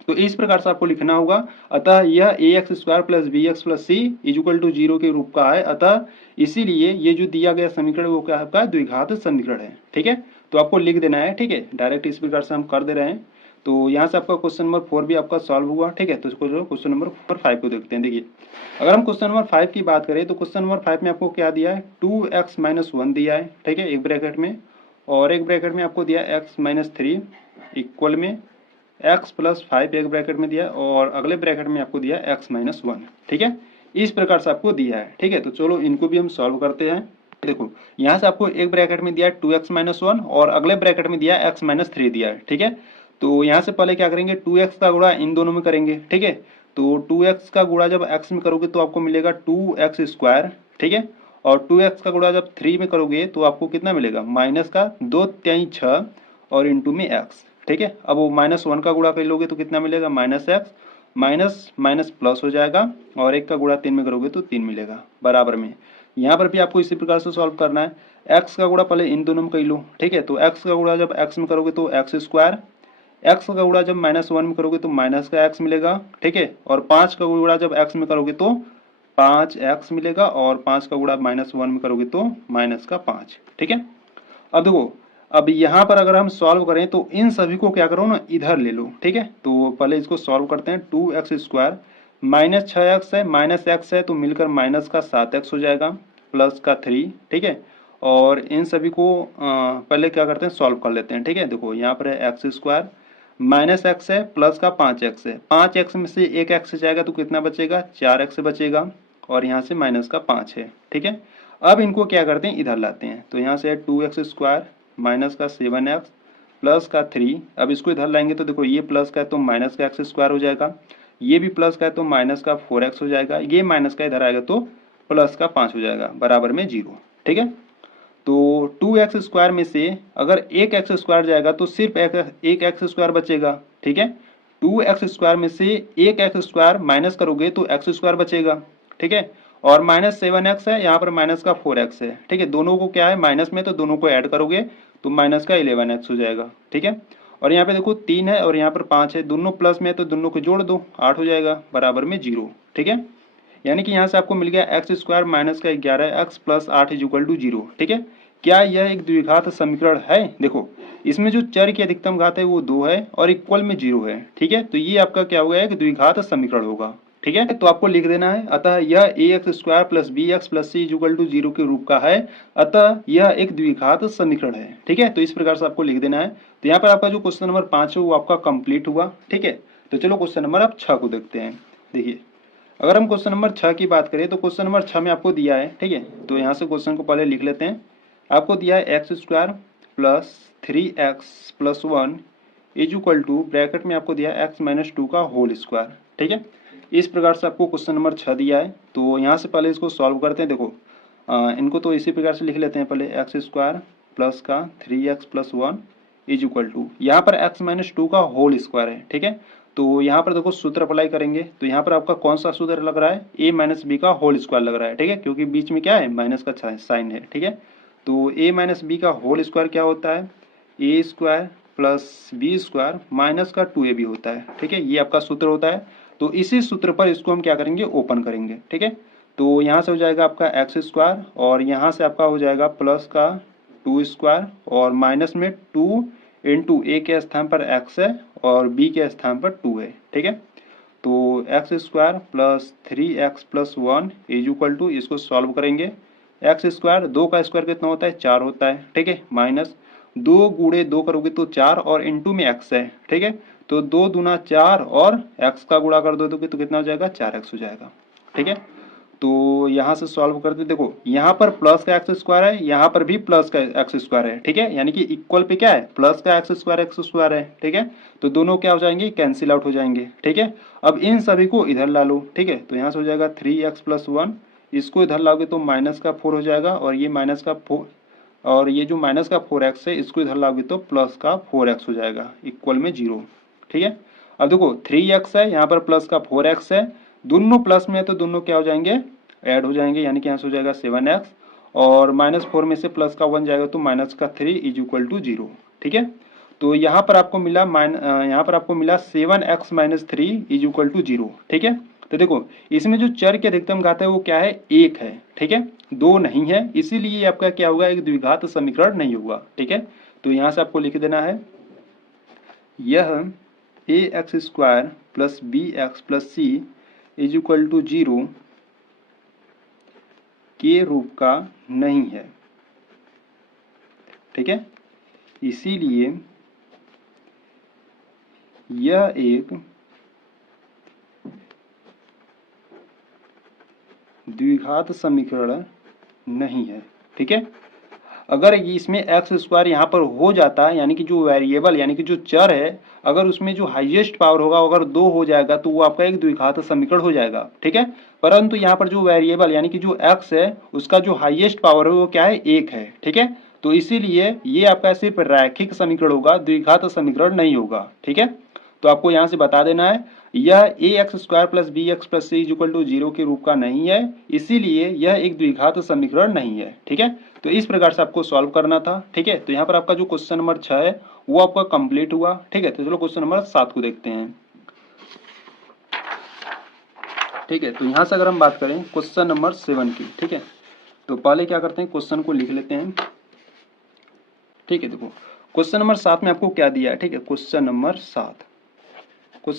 तो इस प्रकार से आपको लिखना होगा, अतः यह ax² plus bx plus c is equal to 0 के रूप का है, अतः इसीलिए ये जो दिया गया समीकरण वो क्या आपका द्विघात समीकरण है, ठीक है। तो आपको लिख देना है, ठीक है, डायरेक्ट इस प्रकार से हम कर दे रहे हैं। तो यहाँ से आपका क्वेश्चन नंबर 4 भी आपका सॉल्व हुआ, ठीक है। तो इसको क्वेश्चन नंबर 5 को देखते हैं। देखिए अगर हम क्वेश्चन नंबर 5 की बात करें तो क्वेश्चन नंबर 5 में आपको क्या दिया है, 2x माइनस 1 दिया है, ठीक है, एक ब्रैकेट में, और एक ब्रैकेट में आपको दिया x माइनस 3 इक्वल में x प्लस 5 एक ब्रैकेट में दिया और अगले ब्रैकेट में आपको दिया x माइनस 1, ठीक है। इस प्रकार से आपको दिया है, ठीक है। तो चलो इनको भी हम सॉल्व करते हैं। देखो यहाँ से आपको एक ब्रैकेट में दिया है 2x माइनस 1 और अगले ब्रैकेट में दिया है x माइनस 3 दिया है, ठीक है। तो यहाँ से पहले क्या करेंगे, 2x का गुणा इन दोनों में करेंगे, ठीक है। तो 2x का गुणा जब x में करोगे तो आपको मिलेगा 2x², ठीक है। और 2x का गुणा जब 3 में करोगे तो आपको कितना मिलेगा, माइनस का 2 3 6 और इंटू में x, ठीक है। अब वो -1 का गुणा कर लोगे तो कितना मिलेगा, -x, माइनस माइनस प्लस हो जाएगा और 1 का गुणा 3 में करोगे तो 3 मिलेगा बराबर में। यहाँ पर भी आपको इसी प्रकार से सॉल्व करना है। x का गुणा पहले इन दोनों में कर लो, ठीक है। तो x का गुणा जब x में करोगे तो x², x का गुणा जब -1 में करोगे तो माइनस का x मिलेगा, ठीक है। और 5 का गुणा जब x में करोगे तो 5x मिलेगा और 5 का गुणा -1 में करोगे तो माइनस का 5, ठीक है। अब देखो अब यहाँ पर अगर हम सॉल्व करें तो इन सभी को क्या करो ना, इधर ले लो, ठीक है। तो पहले इसको सॉल्व करते हैं। 2x² माइनस 6x है, माइनस x है तो मिलकर माइनस का 7x हो जाएगा प्लस का 3, ठीक है। और इन सभी को पहले क्या करते हैं, सॉल्व कर लेते हैं, ठीक है। देखो यहाँ पर है x² माइनस x है प्लस का 5x है, 5x में से एक x जाएगा तो कितना बचेगा, 4x बचेगा और यहाँ से माइनस का 5 है, ठीक है। अब इनको क्या करते हैं, इधर लाते हैं। तो यहाँ से है 2x² माइनस का 7x प्लस का 3, अब इसको इधर लाएंगे तो देखो ये प्लस का है तो माइनस का x² हो जाएगा, ये भी प्लस का है तो माइनस का 4x हो जाएगा, ये माइनस का इधर आएगा तो प्लस का 5 हो जाएगा बराबर में 0, ठीक है। तो 2x² में से अगर एक x² जाएगा तो सिर्फ एक x² बचेगा, ठीक है। 2x² में से एक x² माइनस करोगे तो x² बचेगा, ठीक है। और -7x है, यहाँ पर माइनस का 4x है, ठीक है। दोनों को क्या है, माइनस में, तो दोनों को ऐड करोगे तो माइनस का 11x हो जाएगा, ठीक है। और यहाँ पे देखो 3 है और यहाँ पर 5 है, दोनों प्लस में है तो दोनों को जोड़ दो, 8 हो जाएगा बराबर में 0, ठीक है। यानी कि यहाँ से आपको मिल गया x² माइनस का 11x plus 8 is equal to 0, ठीक है। क्या यह एक द्विघात समीकरण है, देखो इसमें जो चर की अधिकतम घात है वो 2 है और इक्वल में 0 है, ठीक है। तो ये आपका क्या होगा, एक द्विघात समीकरण होगा, ठीक है। तो आपको लिख देना है, अतः यह ax² plus bx plus c is equal to 0 के रूप का है, अतः यह एक द्विघात समीकरण है, ठीक है। तो इस प्रकार से आपको लिख देना है। तो यहाँ पर आपका जो क्वेश्चन नंबर 5 है वो आपका कंप्लीट हुआ, ठीक है। तो चलो क्वेश्चन नंबर आप 6 को देखते हैं। देखिए अगर हम क्वेश्चन नंबर 6 की बात करें तो क्वेश्चन नंबर 6 में आपको दिया है, ठीक है। तो यहाँ से क्वेश्चन को पहले लिख लेते हैं। आपको दिया है x² plus 3x plus 1 is equal to bracket में आपको दिया है x माइनस 2 का होल स्क्वायर, ठीक है। इस प्रकार से आपको क्वेश्चन नंबर 6 दिया है। तो यहाँ से पहले इसको सॉल्व करते हैं। देखो इनको तो इसी प्रकार से लिख लेते हैं, पहले x² प्लस का 3x plus 1 is equal to, यहाँ पर x माइनस 2 का होल स्क्वायर है, ठीक है। तो यहाँ पर देखो सूत्र अप्लाई करेंगे तो यहाँ पर आपका कौन सा सूत्र लग रहा है, a माइनस बी का होल स्क्वायर लग रहा है, ठीक है, क्योंकि बीच में क्या है, माइनस का साइन है, ठीक है। तो a माइनस बी का होल स्क्वायर क्या होता है, a² प्लस b² माइनस का 2ab होता है, ठीक है। ये आपका सूत्र होता है। तो इसी सूत्र पर इसको हम क्या करेंगे, ओपन करेंगे, ठीक है। तो यहाँ से हो जाएगा आपका x² और यहाँ से आपका हो जाएगा प्लस का 2² और माइनस में 2 इंटू ए के स्थान पर x है और b के स्थान पर 2 है, ठीक है। तो x square plus 3x plus 1 is equal to, इसको सॉल्व करेंगे, एक्स स्क्वायर 2 का स्क्वायर कितना होता है 4 होता है, ठीक है, माइनस 2 गुणे 2 करोगे तो 4 और इंटू में x है, ठीक है, तो 2 दूना 4 और x का गुणा कर दोगे तो कितना हो जाएगा 4x हो जाएगा, ठीक है। तो यहाँ से सॉल्व करते देखो, यहाँ पर प्लस का एक्स स्क्वायर है, यहाँ पर भी प्लस का एक्स स्क्वायर है, ठीक है, यानी कि इक्वल पे क्या है प्लस का एक्स स्क्वायर है, ठीक है, तो दोनों क्या हो जाएंगे कैंसिल आउट हो जाएंगे, ठीक है। अब इन सभी को इधर ला लो, ठीक है, तो यहाँ से हो जाएगा 3x प्लस 1, इसको इधर लाओगे तो माइनस का 4 हो जाएगा, और ये माइनस का 4, और ये जो माइनस का 4x है इसको इधर लाओगे तो प्लस का 4x हो जाएगा इक्वल में 0, ठीक है। अब देखो 3x है, यहाँ पर प्लस का 4x है, दोनों प्लस में है तो दोनों क्या हो जाएंगे ऐड हो जाएंगे, यानी कि यहाँ से हो जाएगा 7x, और -4 में से प्लस का 1 जाएगा तो माइनस का 3 इज इक्वल टू 0, ठीक है। तो यहाँ पर आपको मिला यहाँ पर आपको मिला 7x minus 3 is equal to 0, ठीक है। तो देखो इसमें जो चर की अधिकतम घात है वो क्या है 1 है, ठीक है, 2 नहीं है, इसीलिए आपका क्या होगा एक द्विघात समीकरण नहीं होगा, ठीक है। तो यहाँ से आपको लिख देना है यह ax square plus bx plus c is equal to 0 के रूप का नहीं है, ठीक है, इसीलिए यह एक द्विघात समीकरण नहीं है, ठीक है। अगर इसमें एक्स स्क्वायर यहाँ पर हो जाता है, यानी कि जो वेरिएबल यानी कि जो चर है, अगर उसमें जो हाईएस्ट पावर होगा अगर 2 हो जाएगा तो वो आपका एक द्विघात समीकरण हो जाएगा, ठीक है। परंतु यहाँ पर जो वेरिएबल यानी कि जो एक्स है उसका जो हाईएस्ट पावर है वो क्या है 1 है, ठीक है, तो इसीलिए ये आपका सिर्फ रैखिक समीकरण होगा, द्विघात समीकरण नहीं होगा, ठीक है। तो आपको यहाँ से बता देना है यह A X square plus B X plus C is equal to 0 के रूप का नहीं है, इसीलिए यह एक द्विघात समीकरण नहीं है, ठीक है। तो इस प्रकार से आपको सॉल्व करना था, ठीक है। तो यहाँ पर आपका जो क्वेश्चन नंबर 6 है वो आपका कंप्लीट हुआ, ठीक है। तो चलो क्वेश्चन नंबर 7 को देखते हैं, ठीक है। तो यहाँ से अगर हम बात करें क्वेश्चन नंबर 7 की, ठीक है, तो पहले क्या करते हैं क्वेश्चन को लिख लेते हैं, ठीक है। देखो क्वेश्चन नंबर 7 में आपको क्या दिया है, ठीक है, क्वेश्चन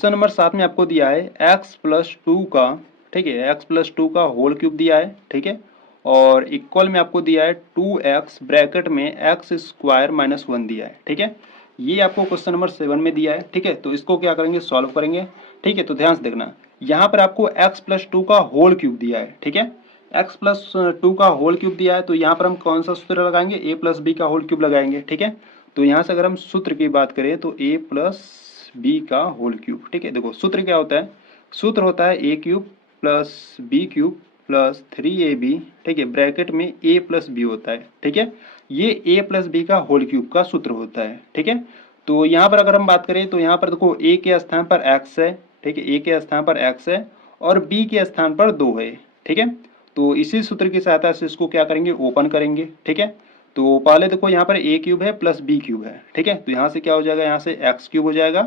नंबर 7 में आपको दिया है x प्लस 2 का, ठीक है, x प्लस 2 का होल क्यूब दिया है, ठीक है, और इक्वल में आपको दिया है 2x ब्रैकेट में x स्क्वायर माइनस 1 दिया है, ठीक है। ये आपको क्वेश्चन नंबर 7 में दिया है, ठीक है। तो इसको क्या करेंगे सॉल्व करेंगे, ठीक है। तो ध्यान से देखना, यहाँ पर आपको x प्लस 2 का होल क्यूब दिया है, ठीक है, x प्लस 2 का होल क्यूब दिया है, तो यहाँ पर हम कौन सा सूत्र लगाएंगे a प्लस बी का होल क्यूब लगाएंगे, ठीक है। तो यहाँ से अगर हम सूत्र की बात करें तो a प्लस बी का होल क्यूब, ठीक है। देखो सूत्र क्या होता है, सूत्र होता है a cube plus B cube plus 3ab, ठीक है, ब्रैकेट में a प्लस बी होता है, ठीक है, ये a प्लस बी का होल क्यूब का सूत्र होता है, ठीक है। तो यहाँ पर अगर हम बात करें तो यहाँ पर देखो a के स्थान पर x है, ठीक है, a के स्थान पर x है और b के स्थान पर 2 है, ठीक है। तो इसी सूत्र की सहायता से इसको क्या करेंगे ओपन करेंगे, ठीक है। तो पहले देखो यहाँ पर a क्यूब है प्लस b क्यूब है, ठीक है, तो यहाँ से क्या हो जाएगा, यहाँ से x क्यूब हो जाएगा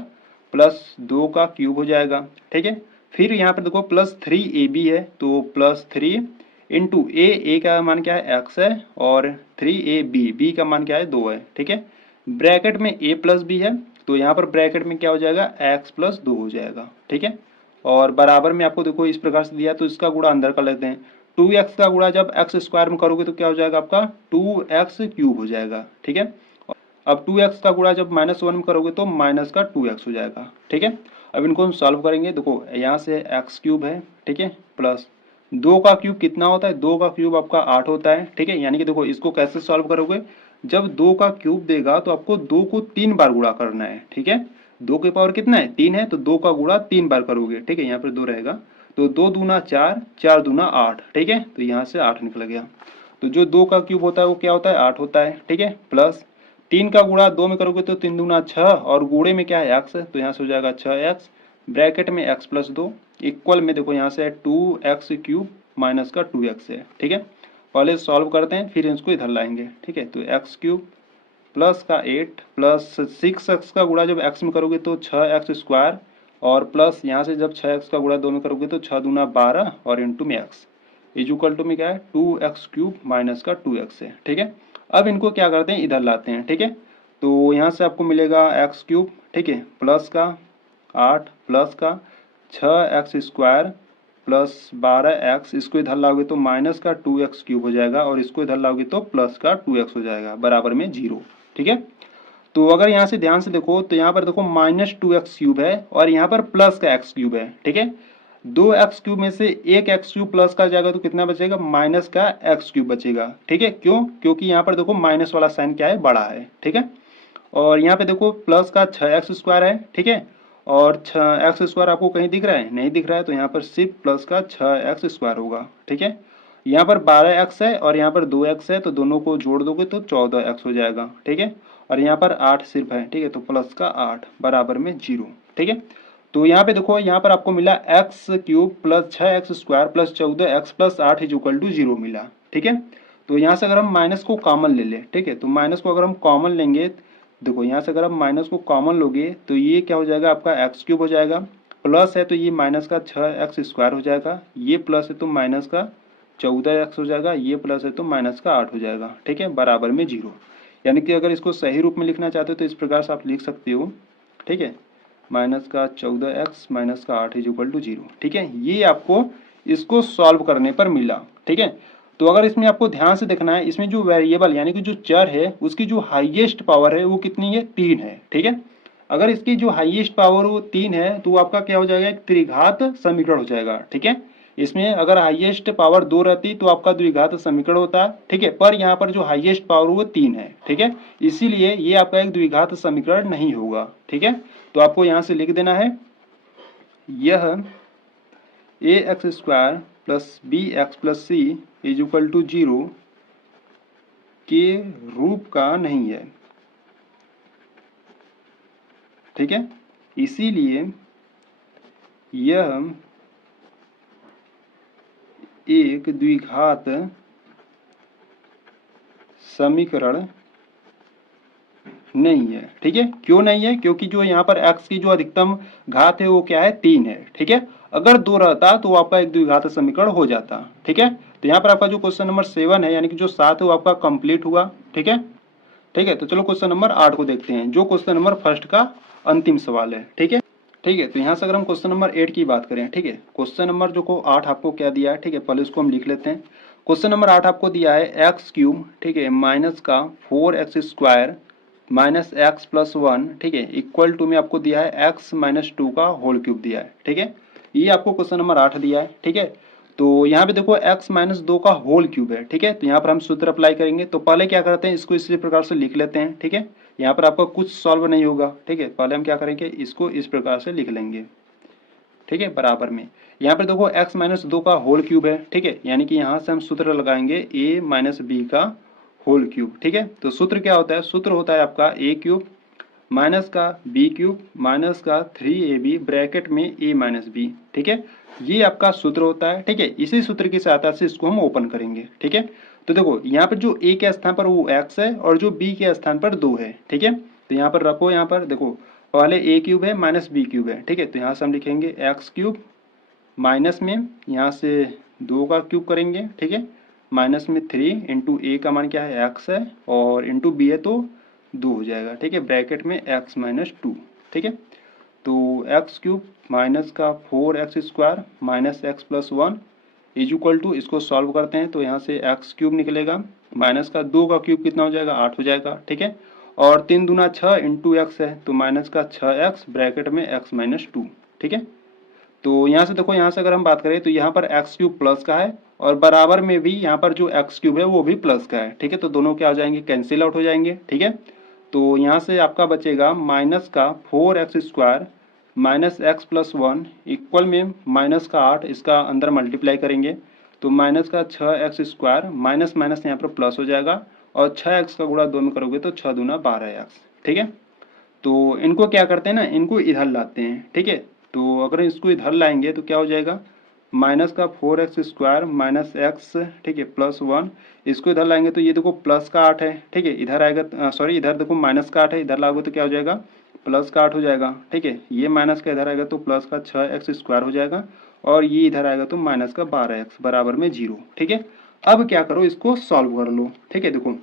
प्लस 2 का क्यूब हो जाएगा, ठीक है। फिर यहाँ पर देखो प्लस 3ab है, तो प्लस 3 इंटू a का मान क्या है x है और 3ab b का मान क्या है 2 है, ठीक है। ब्रैकेट में a प्लस बी है, तो यहाँ पर ब्रैकेट में क्या हो जाएगा x प्लस 2 हो जाएगा, ठीक है। और बराबर में आपको देखो इस प्रकार से दिया, तो इसका गुणा अंदर कर लेते हैं, 2x का गुणा जब x स्क्वायर में करोगे तो क्या हो जाएगा आपका 2x क्यूब हो जाएगा, ठीक है। अब 2x का गुणा जब -1 में करोगे तो माइनस का 2x हो जाएगा, ठीक है। अब इनको हम सॉल्व करेंगे, देखो यहाँ से x क्यूब है, ठीक है, प्लस 2 का क्यूब कितना होता है, 2 का क्यूब आपका 8 होता है, ठीक है। यानी कि देखो इसको कैसे सॉल्व करोगे, जब 2 का क्यूब देगा तो आपको 2 को 3 बार गुणा करना है, ठीक है। 2 की पावर कितना है 3 है, तो 2 का गुणा 3 बार करोगे, ठीक है, यहाँ पर 2 रहेगा, तो 2 दूना 4, 4 दूना 8, ठीक है, तो यहाँ से 8 निकल गया। तो जो 2 का क्यूब होता है वो क्या होता है 8 होता है, ठीक है, प्लस 3 का गुणा 2 में करोगे तो 3 दूना 6 और गुणे में क्या है x, तो यहाँ से हो जाएगा 6x ब्रैकेट में x प्लस 2 इक्वल में देखो यहाँ से 2x क्यूब माइनस का 2x है, ठीक है। पहले सॉल्व करते हैं फिर इसको इधर लाएंगे, ठीक है। तो x क्यूब प्लस का 8 प्लस 6x का गुणा जब x में करोगे तो 6x स्क्वायर और प्लस यहाँ से जब 6x का गुणा 2 में करोगे तो 6 दूना 12 और इंटू में x इज इक्वल टू में क्या है 2x क्यूब माइनस का 2x है, ठीक है। अब इनको क्या करते हैं इधर लाते हैं, ठीक है। तो यहाँ से आपको मिलेगा x क्यूब, ठीक है, प्लस का 8 प्लस का 6x² प्लस 12x, इसको इधर लाओगे तो माइनस का 2x³ हो जाएगा और इसको इधर लाओगे तो प्लस का 2x हो जाएगा बराबर में 0। ठीक है, तो अगर यहाँ से ध्यान से देखो तो यहाँ पर देखो -2x³ है और यहाँ पर प्लस का x³ है। ठीक है, 2x³ में से एक x³ प्लस का जाएगा तो कितना बचेगा, माइनस का x³ बचेगा। ठीक है, क्यों, क्योंकि यहाँ पर देखो माइनस वाला साइन क्या है, बड़ा है। ठीक है, और यहाँ पे देखो प्लस का 6x² है। ठीक है, और 6x² आपको कहीं दिख रहा है, नहीं दिख रहा है, तो यहाँ पर सिर्फ प्लस का 6x² होगा। ठीक है, यहाँ पर 12x है और यहाँ पर 2x है, तो दोनों को जोड़ दोगे तो 14x हो जाएगा। ठीक है, और यहाँ पर 8 सिर्फ है। ठीक है, तो प्लस का 8 बराबर में 0। ठीक है, तो यहाँ पे देखो, यहाँ पर आपको मिला x³ plus 6x² plus 14x plus 8 is equal to 0 मिला। ठीक है, तो यहाँ से अगर हम माइनस को कॉमन ले लें, ठीक है, तो माइनस को अगर हम कॉमन लेंगे, देखो यहाँ से अगर आप माइनस को कॉमन लोगे तो ये क्या हो जाएगा, आपका x³ हो जाएगा, प्लस है तो ये माइनस का 6x² हो जाएगा, ये प्लस है तो माइनस का 14x हो जाएगा, ये प्लस है तो माइनस का 8 हो जाएगा। ठीक है, बराबर में 0। यानी कि अगर इसको सही रूप में लिखना चाहते हो तो इस प्रकार से आप लिख सकते हो। ठीक है, माइनस का 14x माइनस का 8 इज इक्वल टू 0। ठीक है, ये आपको इसको सॉल्व करने पर मिला। ठीक है, तो अगर इसमें आपको ध्यान से देखना है, इसमें जो वेरिएबल यानी कि जो चर है उसकी जो हाईएस्ट पावर है वो कितनी है, 3 है। ठीक है, अगर इसकी जो हाईएस्ट पावर वो 3 है तो आपका क्या हो जाएगा, एक त्रिघात समीकरण हो जाएगा। ठीक है, इसमें अगर हाईएस्ट पावर 2 रहती तो आपका द्विघात समीकरण होता। ठीक है, पर यहाँ पर जो हाईएस्ट पावर वो 3 है। ठीक है, इसीलिए ये आपका एक द्विघात समीकरण नहीं होगा। ठीक है, तो आपको यहाँ से लिख देना है, यह ax² plus bx plus c is equal to 0 के रूप का नहीं है। ठीक है, इसीलिए यह एक द्विघात समीकरण नहीं है। ठीक है, क्यों नहीं है, क्योंकि जो यहाँ पर x की जो अधिकतम घात है वो क्या है, 3 है। ठीक है, अगर 2 रहता तो आपका एक द्विघात समीकरण हो जाता। ठीक है, तो यहाँ पर आपका जो क्वेश्चन नंबर 7 है यानी कि जो 7 है वो आपका कंप्लीट हुआ। ठीक है, ठीक है, तो चलो क्वेश्चन नंबर 8 को देखते हैं, जो क्वेश्चन नंबर फर्स्ट का अंतिम सवाल है। ठीक है, ठीक है, तो यहाँ से अगर हम क्वेश्चन नंबर 8 की बात करें, ठीक है, क्वेश्चन नंबर जो को 8 आपको क्या दिया है, ठीक है, पहले उसको हम लिख लेते हैं। क्वेश्चन नंबर 8 आपको दिया है x³, ठीक है, माइनस का 4x² माइनस एक्स प्लस 1, ठीक है, इक्वल टू में आपको दिया है x माइनस 2 का होल क्यूब दिया है। ठीक है, ये आपको क्वेश्चन नंबर 8 दिया है। ठीक है, तो यहाँ पे देखो x माइनस 2 का होल क्यूब है। ठीक है, तो यहाँ पर हम सूत्र अप्लाई करेंगे, तो पहले क्या करते हैं, इसको इसी प्रकार से लिख लेते हैं। ठीक है, यहाँ पर आपका कुछ सॉल्व नहीं होगा। ठीक है, पहले हम क्या करेंगे, इसको इस प्रकार से लिख लेंगे। ठीक है, बराबर में यहाँ पर देखो x माइनस 2 का होल क्यूब है। ठीक है, यानी कि यहाँ से हम सूत्र लगाएंगे a माइनस बी का होल क्यूब। ठीक है, तो सूत्र क्या होता है, सूत्र होता है आपका a³ माइनस का b³ माइनस का 3ab ब्रैकेट में a माइनस बी। ठीक है, ये आपका सूत्र होता है। ठीक है, इसी सूत्र की सहायता से इसको हम ओपन करेंगे। ठीक है, तो देखो यहाँ पर जो a के स्थान पर वो x है और जो b के स्थान पर 2 है। ठीक है, तो यहाँ पर रखो, यहाँ पर देखो पहले a³ है माइनस b³ है। ठीक है, तो यहाँ से हम लिखेंगे x³ माइनस में यहाँ से 2 का क्यूब करेंगे। ठीक है, माइनस में 3 इंटू ए का मान क्या है, x है, और इंटू बी है तो 2 हो जाएगा। ठीक है, ब्रैकेट में x माइनस 2। ठीक है, तो x³ माइनस का 4x² minus x plus 1 is equal to, इसको सॉल्व करते हैं तो यहाँ से x³ निकलेगा, माइनस का 2 का क्यूब कितना हो जाएगा, 8 हो जाएगा। ठीक है, और 3 दूना 6 इंटू एक्स है तो माइनस का 6x ब्रैकेट में x माइनस 2। ठीक है, तो यहाँ से देखो, यहाँ से अगर हम बात करें तो यहाँ पर x³ प्लस का है और बराबर में भी यहाँ पर जो x³ है वो भी प्लस का है। ठीक है, तो दोनों क्या हो जाएंगे, कैंसिल आउट हो जाएंगे। ठीक है, तो यहाँ से आपका बचेगा माइनस का 4x² minus x plus 1 equal में माइनस का 8, इसका अंदर मल्टीप्लाई करेंगे तो माइनस का 6x² माइनस माइनस यहाँ पर प्लस हो जाएगा और 6x का गुणा 2 में करोगे तो 6 दूना 12x। ठीक है, तो इनको क्या करते हैं ना, इनको इधर लाते हैं। ठीक है, तो अगर इसको इधर लाएंगे तो क्या हो जाएगा, माइनस का 4x² माइनस एक्स, ठीक है, प्लस 1, इसको इधर लाएंगे तो ये देखो प्लस का 8 है। ठीक है, इधर आएगा, सॉरी इधर देखो माइनस का 8 है, इधर लाओगे तो क्या हो जाएगा, प्लस का 8 हो जाएगा। ठीक है, ये माइनस का इधर आएगा तो प्लस का 6x² हो जाएगा और ये इधर आएगा तो माइनस का 12x बराबर में 0। ठीक है, अब क्या करो, इसको सॉल्व कर लो। ठीक है, देखो,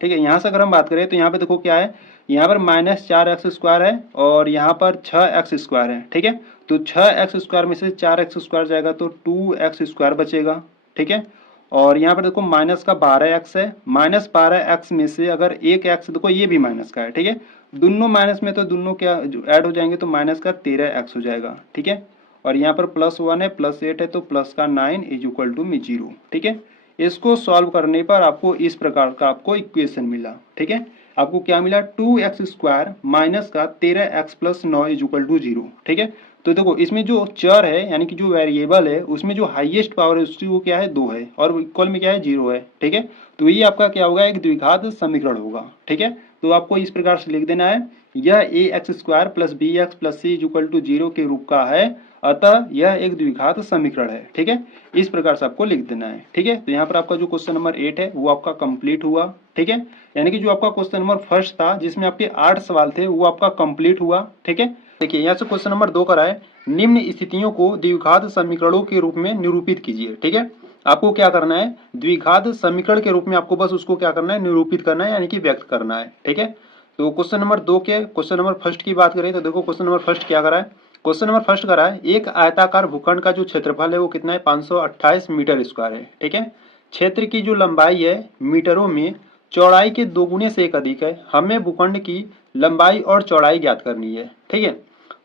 ठीक है, यहाँ से अगर हम बात करें तो यहाँ पे देखो क्या है, यहाँ पर -4x² है और यहाँ पर 6x² है। ठीक है, तो 6x² में से 4x² जाएगा तो 2x² बचेगा, ठीक है। और यहाँ पर देखो माइनस का 12x है, -12x में से अगर एक x, देखो ये भी माइनस का है, ठीक है। दोनों माइनस में तो दोनों क्या ऐड हो जाएंगे, तो माइनस का 13x हो जाएगा, ठीक है। और यहाँ पर +1 है, +8 है, तो प्लस का 9 = 0, ठीक है। इसको सॉल्व करने पर आपको इस प्रकार का आपको इक्वेशन मिला, ठीक है। आपको क्या मिला, 2x² माइनस का 13x + 9 = 0, ठीक है। तो देखो इसमें जो चर है यानी कि जो वेरिएबल है उसमें जो हाईएस्ट पावर है उसकी वो क्या है 2 है, और इक्वल में क्या है 0 है, ठीक है। तो ये आपका क्या होगा, एक द्विघात समीकरण होगा, ठीक है। तो आपको इस प्रकार से लिख देना है, यह ax² + bx + c = 0 के रूप का है, अतः यह एक द्विघात समीकरण है, ठीक है। इस प्रकार से आपको लिख देना है, ठीक है। तो यहाँ पर आपका जो क्वेश्चन नंबर 8 है वो आपका कंप्लीट हुआ, ठीक है। यानी कि जो आपका क्वेश्चन नंबर फर्स्ट था जिसमें आपके 8 सवाल थे वो आपका कंप्लीट हुआ, ठीक है। देखिए यहाँ से क्वेश्चन नंबर 2 करा है, निम्न स्थितियों को द्विघात समीकरणों के रूप में निरूपित कीजिए, ठीक है। आपको क्या करना है, द्विघात समीकरण के रूप में आपको बस उसको क्या करना है, निरूपित करना है, यानी कि व्यक्त करना है, ठीक है। तो क्वेश्चन नंबर 2 के क्वेश्चन नंबर फर्स्ट की बात करें तो देखो क्वेश्चन नंबर फर्स्ट क्या करा है, क्वेश्चन नंबर फर्स्ट करा है, एक आयताकार भूखंड का जो क्षेत्रफल है वो कितना है, 528 मीटर स्क्वायर है, ठीक है। क्षेत्र की जो लंबाई है मीटरों में, चौड़ाई के 2 गुने से एक अधिक है, हमें भूखंड की लंबाई और चौड़ाई ज्ञात करनी है, ठीक है।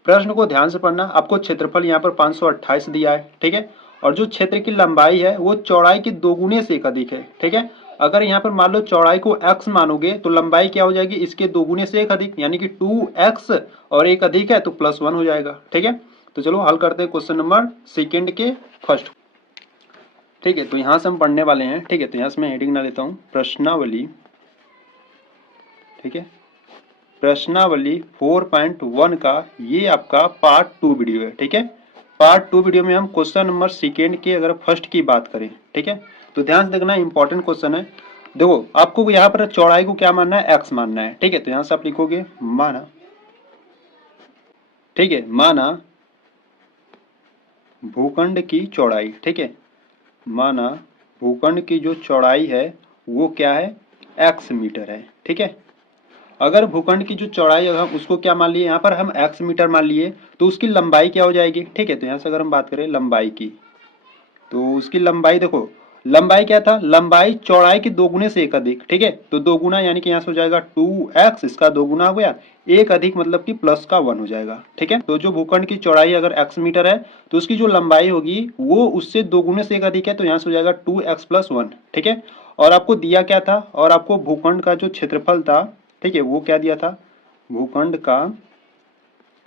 प्रश्न को ध्यान से पढ़ना, आपको क्षेत्रफल यहाँ पर 528 दिया है, ठीक है। और जो क्षेत्र की लंबाई है वो चौड़ाई के 2 गुने से एक अधिक है, ठीक है। अगर यहाँ पर मान लो चौड़ाई को x मानोगे तो लंबाई क्या हो जाएगी, इसके 2 गुने से एक अधिक, यानी कि 2x, और एक अधिक है तो +1 हो जाएगा, ठीक है। तो चलो हल करते हैं क्वेश्चन नंबर सेकेंड के फर्स्ट, ठीक है। तो यहाँ से हम पढ़ने वाले हैं, ठीक है। तो यहाँ से मैं हेडिंग ना लेता हूँ, प्रश्नावली, ठीक है। प्रश्नावली 4.1 का ये आपका पार्ट 2 वीडियो है, ठीक है। पार्ट 2 वीडियो में हम क्वेश्चन नंबर सेकेंड के अगर फर्स्ट की बात करें, ठीक है। तो ध्यान से देखना, इंपॉर्टेंट क्वेश्चन है। देखो आपको यहाँ पर चौड़ाई को क्या मानना है, x मानना है, ठीक है। तो यहाँ से आप लिखोगे माना, ठीक है, माना भूखंड की चौड़ाई, ठीक है, माना भूखंड की जो चौड़ाई है वो क्या है, x मीटर है, ठीक है। अगर भूखंड की जो चौड़ाई है हम उसको क्या मान लिए, यहाँ पर हम x मीटर मान लिए, तो उसकी लंबाई क्या हो जाएगी, ठीक है। तो यहाँ से अगर हम बात करें लंबाई की, तो उसकी लंबाई देखो, लंबाई क्या था, लंबाई चौड़ाई के 2 गुने से एक अधिक, ठीक है। तो 2 गुना यानी कि यहाँ से हो जाएगा 2x, इसका 2 गुना हो गया, एक अधिक मतलब कि प्लस का 1 हो जाएगा, ठीक है। तो जो भूखंड की चौड़ाई अगर x मीटर है तो उसकी जो लंबाई होगी वो उससे 2 गुने से एक अधिक है, तो यहाँ से हो जाएगा 2x + 1, ठीक है। और आपको दिया क्या था, और आपको भूखंड का जो क्षेत्रफल था, ठीक है, वो क्या दिया था, भूखंड का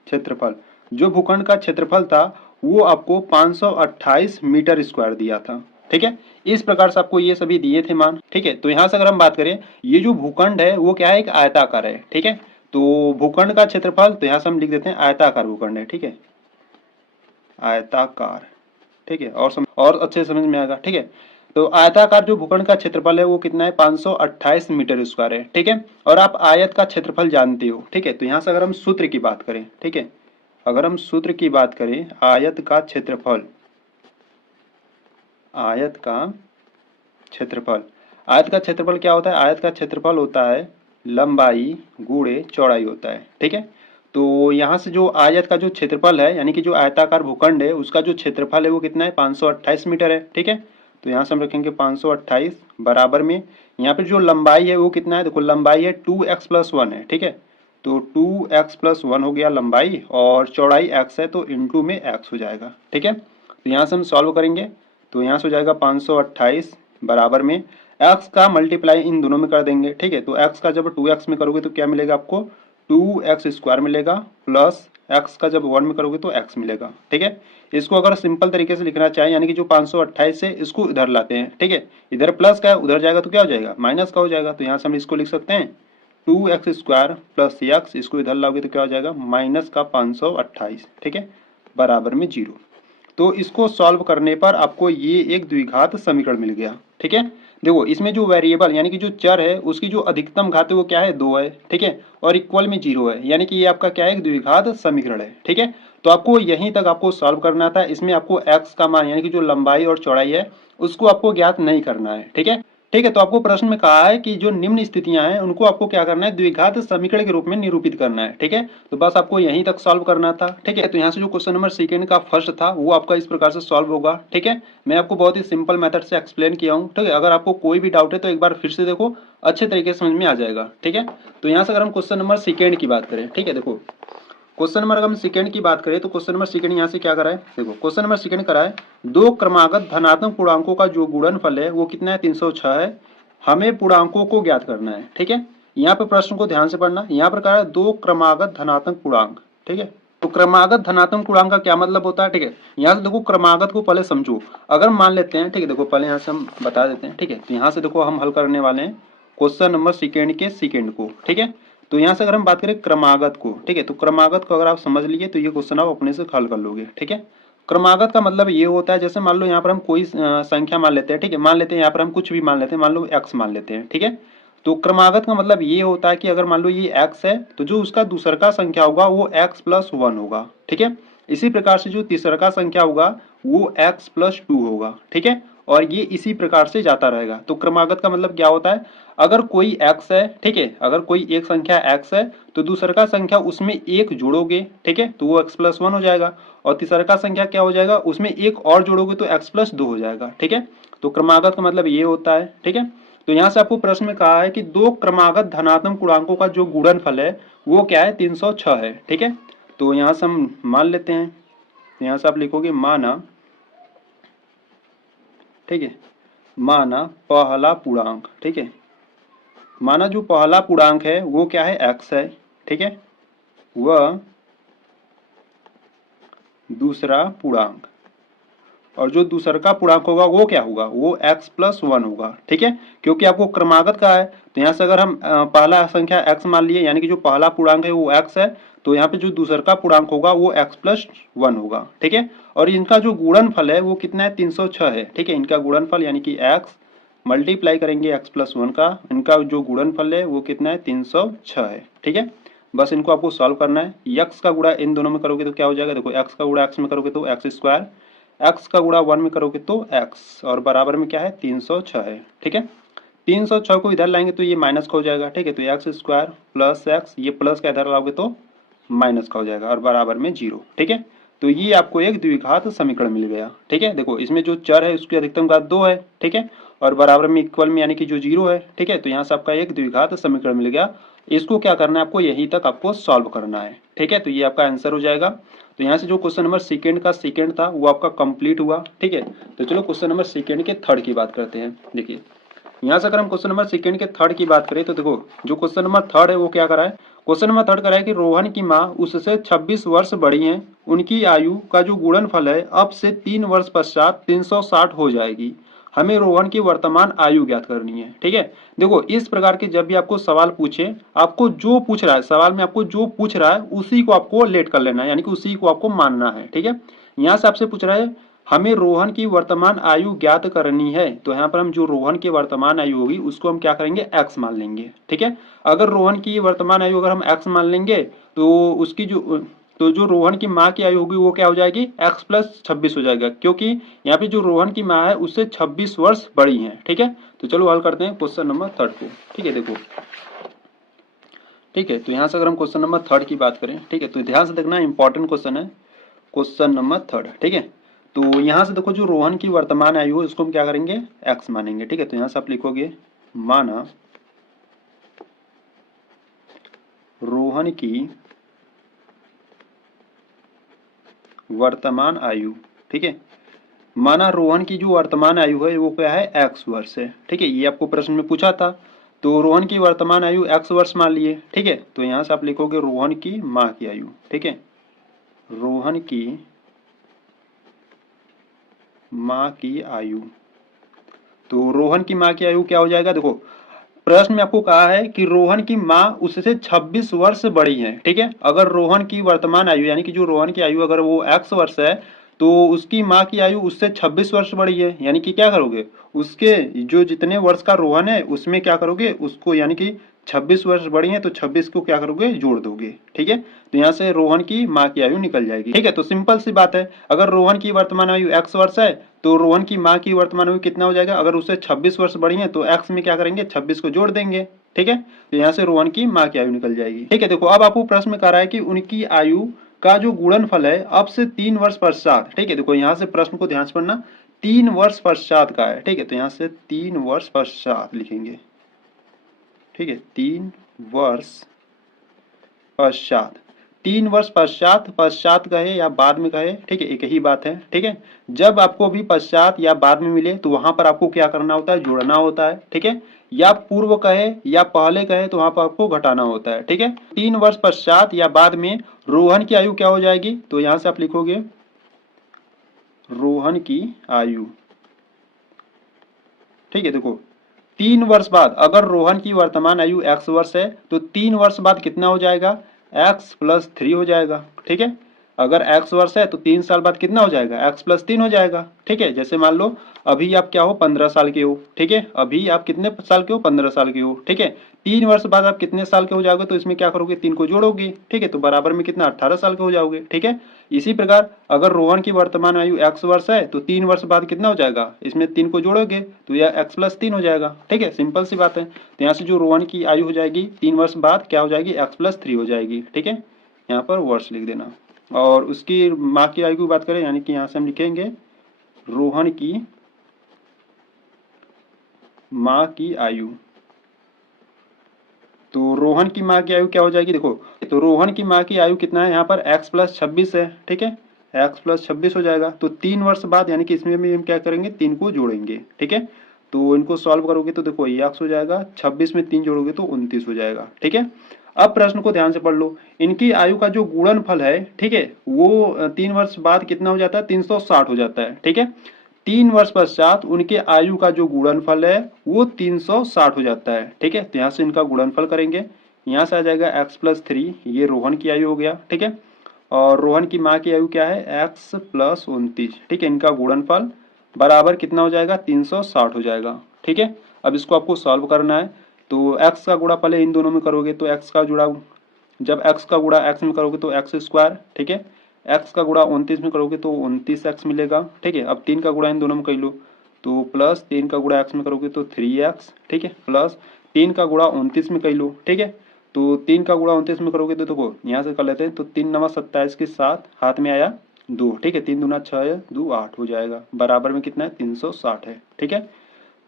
क्षेत्रफल, जो भूखंड का क्षेत्रफल था वो आपको 528 मीटर स्क्वायर दिया था, ठीक है। इस प्रकार से आपको ये सभी दिए थे मान, ठीक है। तो यहाँ से अगर हम बात करें, ये जो भूखंड है वो क्या है, एक आयताकार है, ठीक है। तो भूखंड का क्षेत्रफल, तो यहाँ से हम लिख देते हैं आयताकार भूखंड है, ठीक है, आयताकार, ठीक है। और अच्छे समझ में आएगा, ठीक है। तो आयताकार जो भूखंड का क्षेत्रफल है वो कितना है, 528 मीटर स्क्वायर है, ठीक है। और आप आयत का क्षेत्रफल जानते हो, ठीक है। तो यहाँ से अगर हम सूत्र की बात करें, ठीक है, अगर हम सूत्र की बात करें, आयत का क्षेत्रफल, आयत का क्षेत्रफल, आयत का क्षेत्रफल क्या होता है, आयत का क्षेत्रफल होता है लंबाई गुणे चौड़ाई होता है, ठीक है। तो यहाँ से जो आयत का जो क्षेत्रफल है यानी कि जो आयताकार भूखंड है उसका जो क्षेत्रफल है वो कितना है, 528 मीटर है, ठीक है। तो यहाँ से हम रखेंगे 528 बराबर में, यहाँ पे जो लंबाई है वो कितना है, देखो लंबाई है 2x + 1 है, ठीक है। तो 2x + 1 हो गया लंबाई, और चौड़ाई x है तो इंटू में x हो जाएगा, ठीक है। तो यहाँ से हम सॉल्व करेंगे, तो यहाँ से हो जाएगा 528 बराबर में x का मल्टीप्लाई इन दोनों में कर देंगे, ठीक है। तो x का जब 2x में करोगे तो क्या मिलेगा आपको, 2x² मिलेगा, प्लस x का जब 1 में करोगे तो x मिलेगा, ठीक है। इसको अगर सिंपल तरीके से लिखना चाहे यानी कि जो 528 है इसको इधर लाते हैं, ठीक है। इधर प्लस का है उधर जाएगा तो क्या हो जाएगा, माइनस का हो जाएगा। तो यहाँ से हम इसको लिख सकते हैं 2x² + x, इसको इधर लाओगे तो क्या हो जाएगा, माइनस का 528, ठीक है, बराबर में 0। तो इसको सॉल्व करने पर आपको ये एक द्विघात समीकरण मिल गया, ठीक है। देखो इसमें जो वेरिएबल यानी कि जो चर है उसकी जो अधिकतम घात है वो क्या है, 2 है, ठीक है, और इक्वल में 0 है, यानी कि ये आपका क्या है, एक द्विघात समीकरण है, ठीक है। तो आपको यहीं तक आपको सॉल्व करना था, इसमें आपको x का मान यानी कि जो लंबाई और चौड़ाई है उसको आपको ज्ञात नहीं करना है, ठीक है। ठीक है। तो आपको प्रश्न में कहा है कि जो निम्न स्थितियां हैं उनको आपको क्या करना है, द्विघात समीकरण के रूप में निरूपित करना है। ठीक है, तो बस आपको यहीं तक सॉल्व करना था। ठीक है, तो यहाँ से जो क्वेश्चन नंबर सेकंड का फर्स्ट था वो आपका इस प्रकार से सॉल्व होगा। ठीक है, मैं आपको बहुत ही सिंपल मेथड से एक्सप्लेन किया हूँ। ठीक है, अगर आपको कोई भी डाउट है तो एक बार फिर से देखो, अच्छे तरीके से समझ में आ जाएगा। ठीक है, तो यहाँ से अगर हम क्वेश्चन नंबर सेकेंड की बात करें, ठीक है, देखो क्वेश्चन नंबर अगर हम सेकंड की बात करें तो क्वेश्चन नंबर सेकंड यहाँ से क्या करा है, देखो क्वेश्चन नंबर सेकंड करा है, दो क्रमागत धनात्मक पूर्णांकों का जो गुणनफल है वो कितना है, 306 है। हमें पूर्णांकों को ज्ञात करना है। ठीक है, यहाँ पे प्रश्न को ध्यान से पढ़ना। यहाँ पर कहा है दो क्रमागत धनात्मक पूर्णांक। ठीक है, तो क्रमागत धनात्मक पूर्णांक का क्या मतलब होता है। ठीक है, यहाँ से देखो क्रमागत को पहले समझो। अगर मान लेते हैं, ठीक है, देखो पहले यहाँ से हम बता देते हैं। ठीक है, तो यहाँ से देखो हम हल करने वाले हैं क्वेश्चन नंबर सेकेंड के सेकेंड को। ठीक है, तो यहाँ से अगर हम बात करें क्रमागत को, ठीक है, तो क्रमागत को अगर आप समझ लिए तो ये क्वेश्चन आप अपने से हल कर लोगे। ठीक है, क्रमागत का मतलब ये होता है, जैसे मान लो यहाँ पर हम कोई संख्या मान लेते हैं। ठीक है, मान लेते हैं यहाँ पर हम कुछ भी मान लेते हैं, मान लो x मान लेते हैं। ठीक है, तो क्रमागत का मतलब ये होता है कि अगर मान लो ये x है तो जो उसका दूसरा का संख्या होगा वो x+1 होगा। ठीक है, इसी प्रकार से जो तीसरा का संख्या होगा वो x+2 होगा। ठीक है, और ये इसी प्रकार से जाता रहेगा। तो क्रमागत का मतलब क्या होता है, अगर कोई x है, ठीक है, अगर कोई एक संख्या x है तो दूसरा का संख्या उसमें एक जोड़ोगे, ठीक है, तो वो x+1 हो जाएगा। और तीसरा का संख्या क्या हो जाएगा, उसमें एक और जोड़ोगे तो x+2 हो जाएगा। ठीक है, तो क्रमागत का मतलब ये होता है। ठीक है, तो यहाँ से आपको प्रश्न में कहा है कि दो क्रमागत धनात्मक पूर्णांकों का जो गुणनफल है वो क्या है, 306 है। ठीक है, तो यहाँ से हम मान लेते हैं, यहाँ से आप लिखोगे माना, ठीक है, माना पहला पूर्णांक। ठीक है, माना जो पहला पूर्णांक है वो क्या है, x है। ठीक है, वह दूसरा पूर्णांक, और जो दूसरा का पूर्णांक होगा वो क्या होगा, वो x+1 होगा। ठीक है, क्योंकि आपको क्रमागत का है तो यहाँ से अगर हम पहला संख्या x मान लिए, यानी कि जो पहला पूर्णांक है वो x है, तो यहाँ पे जो दूसरा का पूर्णांक होगा वो x+1 होगा। ठीक है, और इनका जो गुणनफल है वो कितना है, 306 है। ठीक है, इनका गुणनफल यानी कि x मल्टीप्लाई करेंगे x+1 का, इनका जो गुणनफल है वो कितना है, 306 है। ठीक है, बस इनको आपको सॉल्व करना है। x का गुणा इन दोनों में करोगे तो क्या हो जाएगा, देखो x का गुणा x में करोगे तो x², x का गुणा 1 में करोगे तो x, और बराबर में क्या है, 306 है। ठीक है, 306 को इधर लाएंगे तो ये माइनस का हो जाएगा। ठीक है, तो x² प्लस x, ये प्लस का इधर लाओगे तो माइनस का हो जाएगा, और बराबर में 0। ठीक है, तो ये आपको एक द्विघात समीकरण मिल गया। ठीक है, देखो इसमें जो चर है उसकी अधिकतम घात 2 है। ठीक है, और बराबर में इक्वल में यानी कि जो 0 है। ठीक है, तो यहाँ से आपका एक द्विघात समीकरण मिल गया। इसको क्या करना है, आपको यहीं तक आपको सॉल्व करना है। ठीक है, तो ये आपका आंसर हो जाएगा। तो यहाँ से जो क्वेश्चन नंबर सेकेंड का सेकेंड था वो आपका कंप्लीट हुआ। ठीक है, तो चलो क्वेश्चन नंबर सेकेंड के थर्ड की बात करते हैं। देखिए यहाँ से अगर हम क्वेश्चन नंबर सेकेंड के थर्ड की बात करें तो देखो जो क्वेश्चन नंबर थर्ड है वो क्या करा है, क्वेश्चन नंबर थर्ड करा है कि रोहन की माँ उससे 26 वर्ष बड़ी हैं, उनकी आयु का जो गुणनफल है अब से 3 वर्ष पश्चात 360 हो जाएगी। हमें रोहन की वर्तमान आयु ज्ञात करनी है। ठीक है, देखो इस प्रकार के जब भी आपको सवाल पूछे, आपको जो पूछ रहा है सवाल में, आपको जो पूछ रहा है उसी को आपको लेट कर लेना है, यानी कि उसी को आपको मानना है। ठीक है, यहाँ से आपसे पूछ रहा है हमें रोहन की वर्तमान आयु ज्ञात करनी है, तो यहाँ पर हम जो रोहन की वर्तमान आयु होगी उसको हम क्या करेंगे, x मान लेंगे। ठीक है, अगर रोहन की वर्तमान आयु अगर हम x मान लेंगे तो उसकी जो रोहन की माँ की आयु होगी वो क्या हो जाएगी, x+26 हो जाएगा, क्योंकि यहाँ पे जो रोहन की माँ है उससे 26 वर्ष बड़ी है। ठीक है, तो चलो हल करते हैं क्वेश्चन नंबर थर्ड को। ठीक है, देखो ठीक है, तो यहाँ से अगर हम क्वेश्चन नंबर थर्ड की बात करें, ठीक है, तो ध्यान से देखना, इंपॉर्टेंट क्वेश्चन है क्वेश्चन नंबर थर्ड। ठीक है, तो यहाँ से देखो जो रोहन की वर्तमान आयु है उसको हम क्या करेंगे, x मानेंगे। ठीक है, तो यहाँ से आप लिखोगे माना रोहन की वर्तमान आयु। ठीक है, माना रोहन की जो वर्तमान आयु है वो क्या है, x वर्ष है। ठीक है, ये आपको प्रश्न में पूछा था, तो रोहन की वर्तमान आयु x वर्ष मान लिए। ठीक है, तो यहाँ से आप लिखोगे रोहन की माँ की आयु। ठीक है, रोहन की माँ की आयु, तो रोहन की माँ की आयु क्या हो जाएगा, देखो प्रश्न में आपको कहा है कि रोहन की माँ उससे 26 वर्ष बड़ी है। ठीक है, अगर रोहन की वर्तमान आयु यानी कि जो रोहन की आयु अगर वो x वर्ष है तो उसकी माँ की आयु उससे 26 वर्ष बड़ी है, यानी कि क्या करोगे, उसके जो जितने वर्ष का रोहन है उसमें क्या करोगे, उसको यानी कि 26 वर्ष बड़ी है तो 26 को क्या करोगे, जोड़ दोगे। ठीक है, तो यहाँ से रोहन की माँ की आयु निकल जाएगी। ठीक है, तो सिंपल सी बात है, अगर रोहन की वर्तमान आयु x वर्ष है तो रोहन की माँ की वर्तमान आयु कितना हो जाएगा, अगर उससे 26 वर्ष बड़ी है तो x में क्या करेंगे, 26 को जोड़ देंगे। ठीक है, तो यहाँ से रोहन की माँ की आयु निकल जाएगी। ठीक है, देखो अब आपको प्रश्न में कह रहा है कि उनकी आयु का जो गुणनफल है अब से 3 वर्ष पश्चात। ठीक है, देखो यहाँ से प्रश्न को ध्यान से पढ़ना, 3 वर्ष पश्चात का है। ठीक है, तो यहाँ से 3 वर्ष पश्चात लिखेंगे। ठीक है, 3 वर्ष पश्चात, 3 वर्ष पश्चात, पश्चात कहे या बाद में कहे, ठीक है, एक ही बात है। ठीक है, जब आपको भी पश्चात या बाद में मिले तो वहां पर आपको क्या करना होता है, जोड़ना होता है। ठीक है, या पूर्व कहे या पहले कहे तो वहां पर आपको घटाना होता है। ठीक है, 3 वर्ष पश्चात या बाद में रोहन की आयु क्या हो जाएगी, तो यहां से आप लिखोगे रोहन की आयु। ठीक है, देखो 3 वर्ष बाद अगर रोहन की वर्तमान आयु x वर्ष है तो 3 वर्ष बाद कितना हो जाएगा, x प्लस 3 हो जाएगा। ठीक है, अगर x वर्ष है तो 3 साल बाद कितना हो जाएगा, x प्लस 3 हो जाएगा। ठीक है, जैसे मान लो अभी आप क्या हो, 15 साल के हो। ठीक है, अभी आप कितने साल के हो, 15 साल के हो। ठीक है, 3 वर्ष बाद आप कितने साल के हो जाओगे, तो इसमें क्या करोगे, 3 को जोड़ोगे। ठीक है, तो बराबर में कितना, 18 साल के हो जाओगे। ठीक है, इसी प्रकार अगर रोहन की वर्तमान आयु x वर्ष है तो 3 वर्ष बाद कितना हो जाएगा, इसमें 3 को जोड़ोगे तो यह x प्लस 3 हो जाएगा। ठीक है, सिंपल सी बात है। तो यहाँ से जो रोहन की आयु हो जाएगी 3 वर्ष बाद क्या हो जाएगी, x प्लस 3 हो जाएगी। ठीक है, यहाँ पर वर्ष लिख देना। और उसकी माँ की आयु की बात करें, यानी कि यहाँ से हम लिखेंगे रोहन की माँ की आयु। तो रोहन की माँ की आयु क्या हो जाएगी, देखो तो रोहन की माँ की आयु कितना है, यहाँ पर x प्लस 26 है। ठीक है, x प्लस 26 हो जाएगा। तो 3 वर्ष बाद यानी कि इसमें भी हम क्या करेंगे, 3 को जोड़ेंगे। ठीक है, तो इनको सॉल्व करोगे तो देखो ये x हो जाएगा, 26 में 3 जोड़ोगे तो 29 हो जाएगा। ठीक है, अब प्रश्न को ध्यान से पढ़ लो, इनकी आयु का जो गुणनफल है, ठीक है, वो 3 वर्ष बाद कितना हो जाता है, 360 हो जाता है। ठीक है, 3 वर्ष पश्चात उनके आयु का जो गुणनफल है वो 360 हो जाता है। ठीक है, तो यहाँ से इनका गुणनफल करेंगे, यहाँ से आ जाएगा x प्लस 3, ये रोहन की आयु हो गया। ठीक है, और रोहन की माँ की आयु क्या है, x प्लस 29। ठीक है, इनका गुणनफल बराबर कितना हो जाएगा, 360 हो जाएगा। ठीक है, अब इसको आपको सॉल्व करना है, तो x का गुणा पहले इन दोनों में करोगे तो x का जुड़ा, जब x का गुणा x में करोगे तो x स्क्वायर। ठीक है, x का गुणा 29 में करोगे तो 29x मिलेगा। ठीक है, अब 3 का गुणा इन दोनों में कर लो तो प्लस 3 का गुणा x में करोगे तो 3x। ठीक है, प्लस 3 का गुणा 29 में कर लो। ठीक है, तो 3 का गुणा 29 में करोगे तो देखो यहाँ से कर लेते हैं, तो 3 नवा 27 के साथ हाथ में आया 2। ठीक है, 3 दूना 6 2 8 हो जाएगा, बराबर में कितना है, 360 है। ठीक है,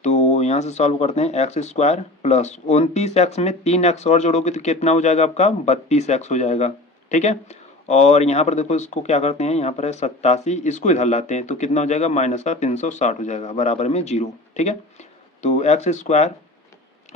तो यहाँ से सॉल्व करते हैं, एक्स स्क्वायर प्लस 29x में 3x और जोड़ोगे तो कितना हो जाएगा आपका, 32x हो जाएगा। ठीक है, और यहाँ पर देखो इसको क्या करते हैं, यहाँ पर है 87, इसको इधर लाते हैं तो कितना हो जाएगा, माइनस का 360 हो जाएगा, बराबर में 0। ठीक है, तो एक्स स्क्वायर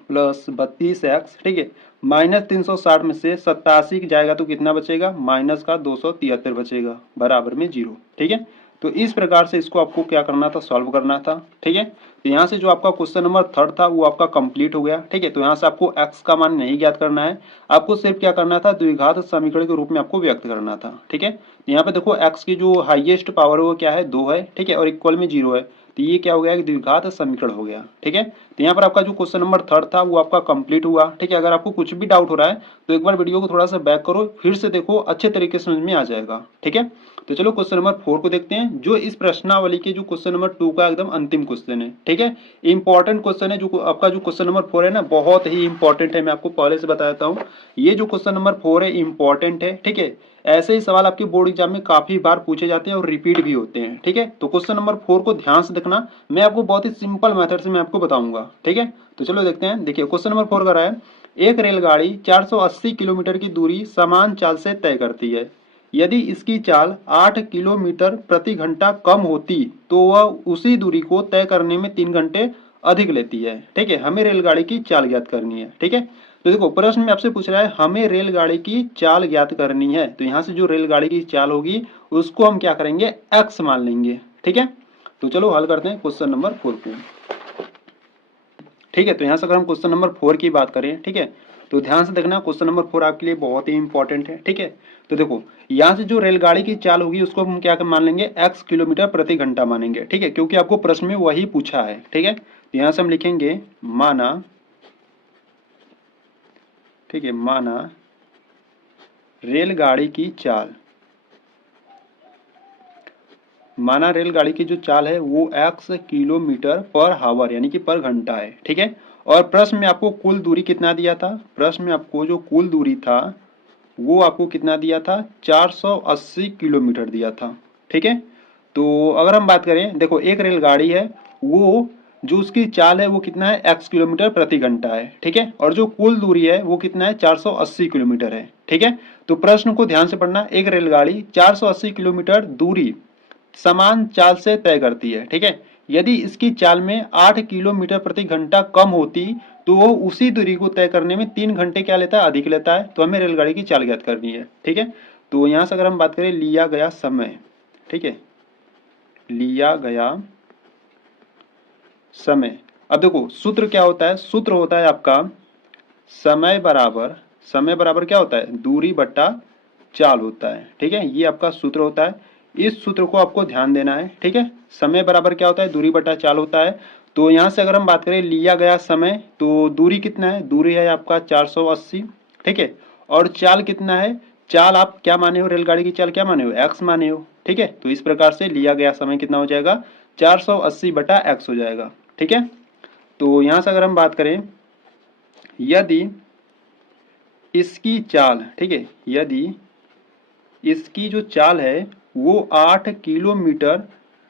प्लस 32x, ठीक है, माइनस 360 में से 87 जाएगा तो कितना बचेगा, माइनस का 273 बचेगा, बराबर में 0। ठीक है, तो इस प्रकार से इसको आपको क्या करना था, सॉल्व करना था। ठीक है, तो यहाँ से जो आपका क्वेश्चन नंबर 3 था वो आपका कंप्लीट हो गया। ठीक है, तो यहाँ से आपको x का मान नहीं ज्ञात करना है, आपको सिर्फ क्या करना था, द्विघात समीकरण के रूप में आपको व्यक्त करना था। ठीक है, तो यहाँ पे देखो x की जो हाईएस्ट पावर है वो क्या है, 2 है। ठीक है, और इक्वल में 0 है, तो ये क्या हो गया, द्विघात समीकरण हो गया। ठीक है, तो यहाँ पर आपका जो क्वेश्चन नंबर 3 था वो आपका कंप्लीट हुआ। ठीक है, अगर आपको कुछ भी डाउट हो रहा है तो एक बार वीडियो को थोड़ा सा बैक करो, फिर से देखो, अच्छे तरीके से समझ में आ जाएगा। ठीक है, तो चलो क्वेश्चन नंबर 4 को देखते हैं, जो इस प्रश्नावली के जो क्वेश्चन नंबर 2 का एकदम अंतिम क्वेश्चन है। ठीक है, इंपॉर्टेंट क्वेश्चन है, जो आपका जो क्वेश्चन नंबर 4 है ना, बहुत ही इंपॉर्टेंट है, मैं आपको पहले से बताता हूँ, ये जो क्वेश्चन नंबर 4 है इंपॉर्टेंट है। ठीक है, ऐसे ही सवाल आपके बोर्ड एग्जाम में काफी बार पूछे जाते हैं और रिपीट भी होते हैं। ठीक है, तो क्वेश्चन नंबर 4 को ध्यान से देखना, मैं आपको बहुत ही सिंपल मेथड से मैं आपको बताऊंगा। ठीक है, तो चलो देखते हैं। देखिए क्वेश्चन नंबर 4 कर रहा है, एक रेलगाड़ी 480 किलोमीटर की दूरी समान चाल से तय करती है, यदि इसकी चाल 8 किलोमीटर प्रति घंटा कम होती तो वह उसी दूरी को तय करने में 3 घंटे अधिक लेती है। ठीक है, हमें रेलगाड़ी की चाल ज्ञात करनी है। ठीक है, तो देखो प्रश्न में आपसे पूछ रहा है हमें रेलगाड़ी की चाल ज्ञात करनी है, तो यहाँ से जो रेलगाड़ी की चाल होगी उसको हम क्या करेंगे, x मान लेंगे। ठीक है, तो चलो हल करते हैं क्वेश्चन नंबर 4 को। ठीक है, तो यहाँ से अगर हम क्वेश्चन नंबर 4 की बात करें, ठीक है, तो ध्यान से देखना, क्वेश्चन नंबर 4 आपके लिए बहुत ही इंपॉर्टेंट है। ठीक है, तो देखो यहाँ से जो रेलगाड़ी की चाल होगी उसको हम क्या मान लेंगे, x किलोमीटर प्रति घंटा मानेंगे। ठीक है, क्योंकि आपको प्रश्न में वही पूछा है। ठीक है, तो यहाँ से हम लिखेंगे, माना ठीक है, माना रेलगाड़ी की चाल, माना रेलगाड़ी की जो चाल है वो x किलोमीटर पर हावर यानी कि पर घंटा है। ठीक है, और प्रश्न में आपको कुल दूरी कितना दिया था, प्रश्न में आपको जो कुल दूरी था वो आपको कितना दिया था, 480 किलोमीटर दिया था। ठीक है, तो अगर हम बात करें, देखो एक रेलगाड़ी है, वो जो उसकी चाल है वो कितना है, x किलोमीटर प्रति घंटा है। ठीक है, और जो कुल दूरी है वो कितना है, 480 किलोमीटर है। ठीक है, तो प्रश्न को ध्यान से पढ़ना, एक रेलगाड़ी 480 किलोमीटर दूरी समान चाल से तय करती है। ठीक है, यदि इसकी चाल में 8 किलोमीटर प्रति घंटा कम होती तो वो उसी दूरी को तय करने में 3 घंटे क्या लेता है, अधिक लेता है। तो हमें रेलगाड़ी की चाल ज्ञात करनी है। ठीक है, तो यहां से अगर हम बात करें लिया गया समय, ठीक है, लिया गया समय, अब देखो सूत्र क्या होता है, सूत्र होता है आपका समय बराबर, समय बराबर क्या होता है, दूरी बट्टा चाल होता है। ठीक है, ये आपका सूत्र होता है, इस सूत्र को आपको ध्यान देना है। ठीक है, समय बराबर क्या होता है, दूरी बटा चाल होता है। तो यहां से अगर हम बात करें लिया गया समय, तो दूरी कितना है, दूरी है आपका 480। ठीक है, और चाल कितना है, चाल आप क्या माने हो, रेलगाड़ी की चाल क्या माने हो, एक्स माने हो। ठीक है, तो इस प्रकार से लिया गया समय कितना हो जाएगा, 480 बटा एक्स हो जाएगा। ठीक है, तो यहां से अगर हम बात करें, यदि इसकी चाल, ठीक है, यदि इसकी जो चाल है वो 8 किलोमीटर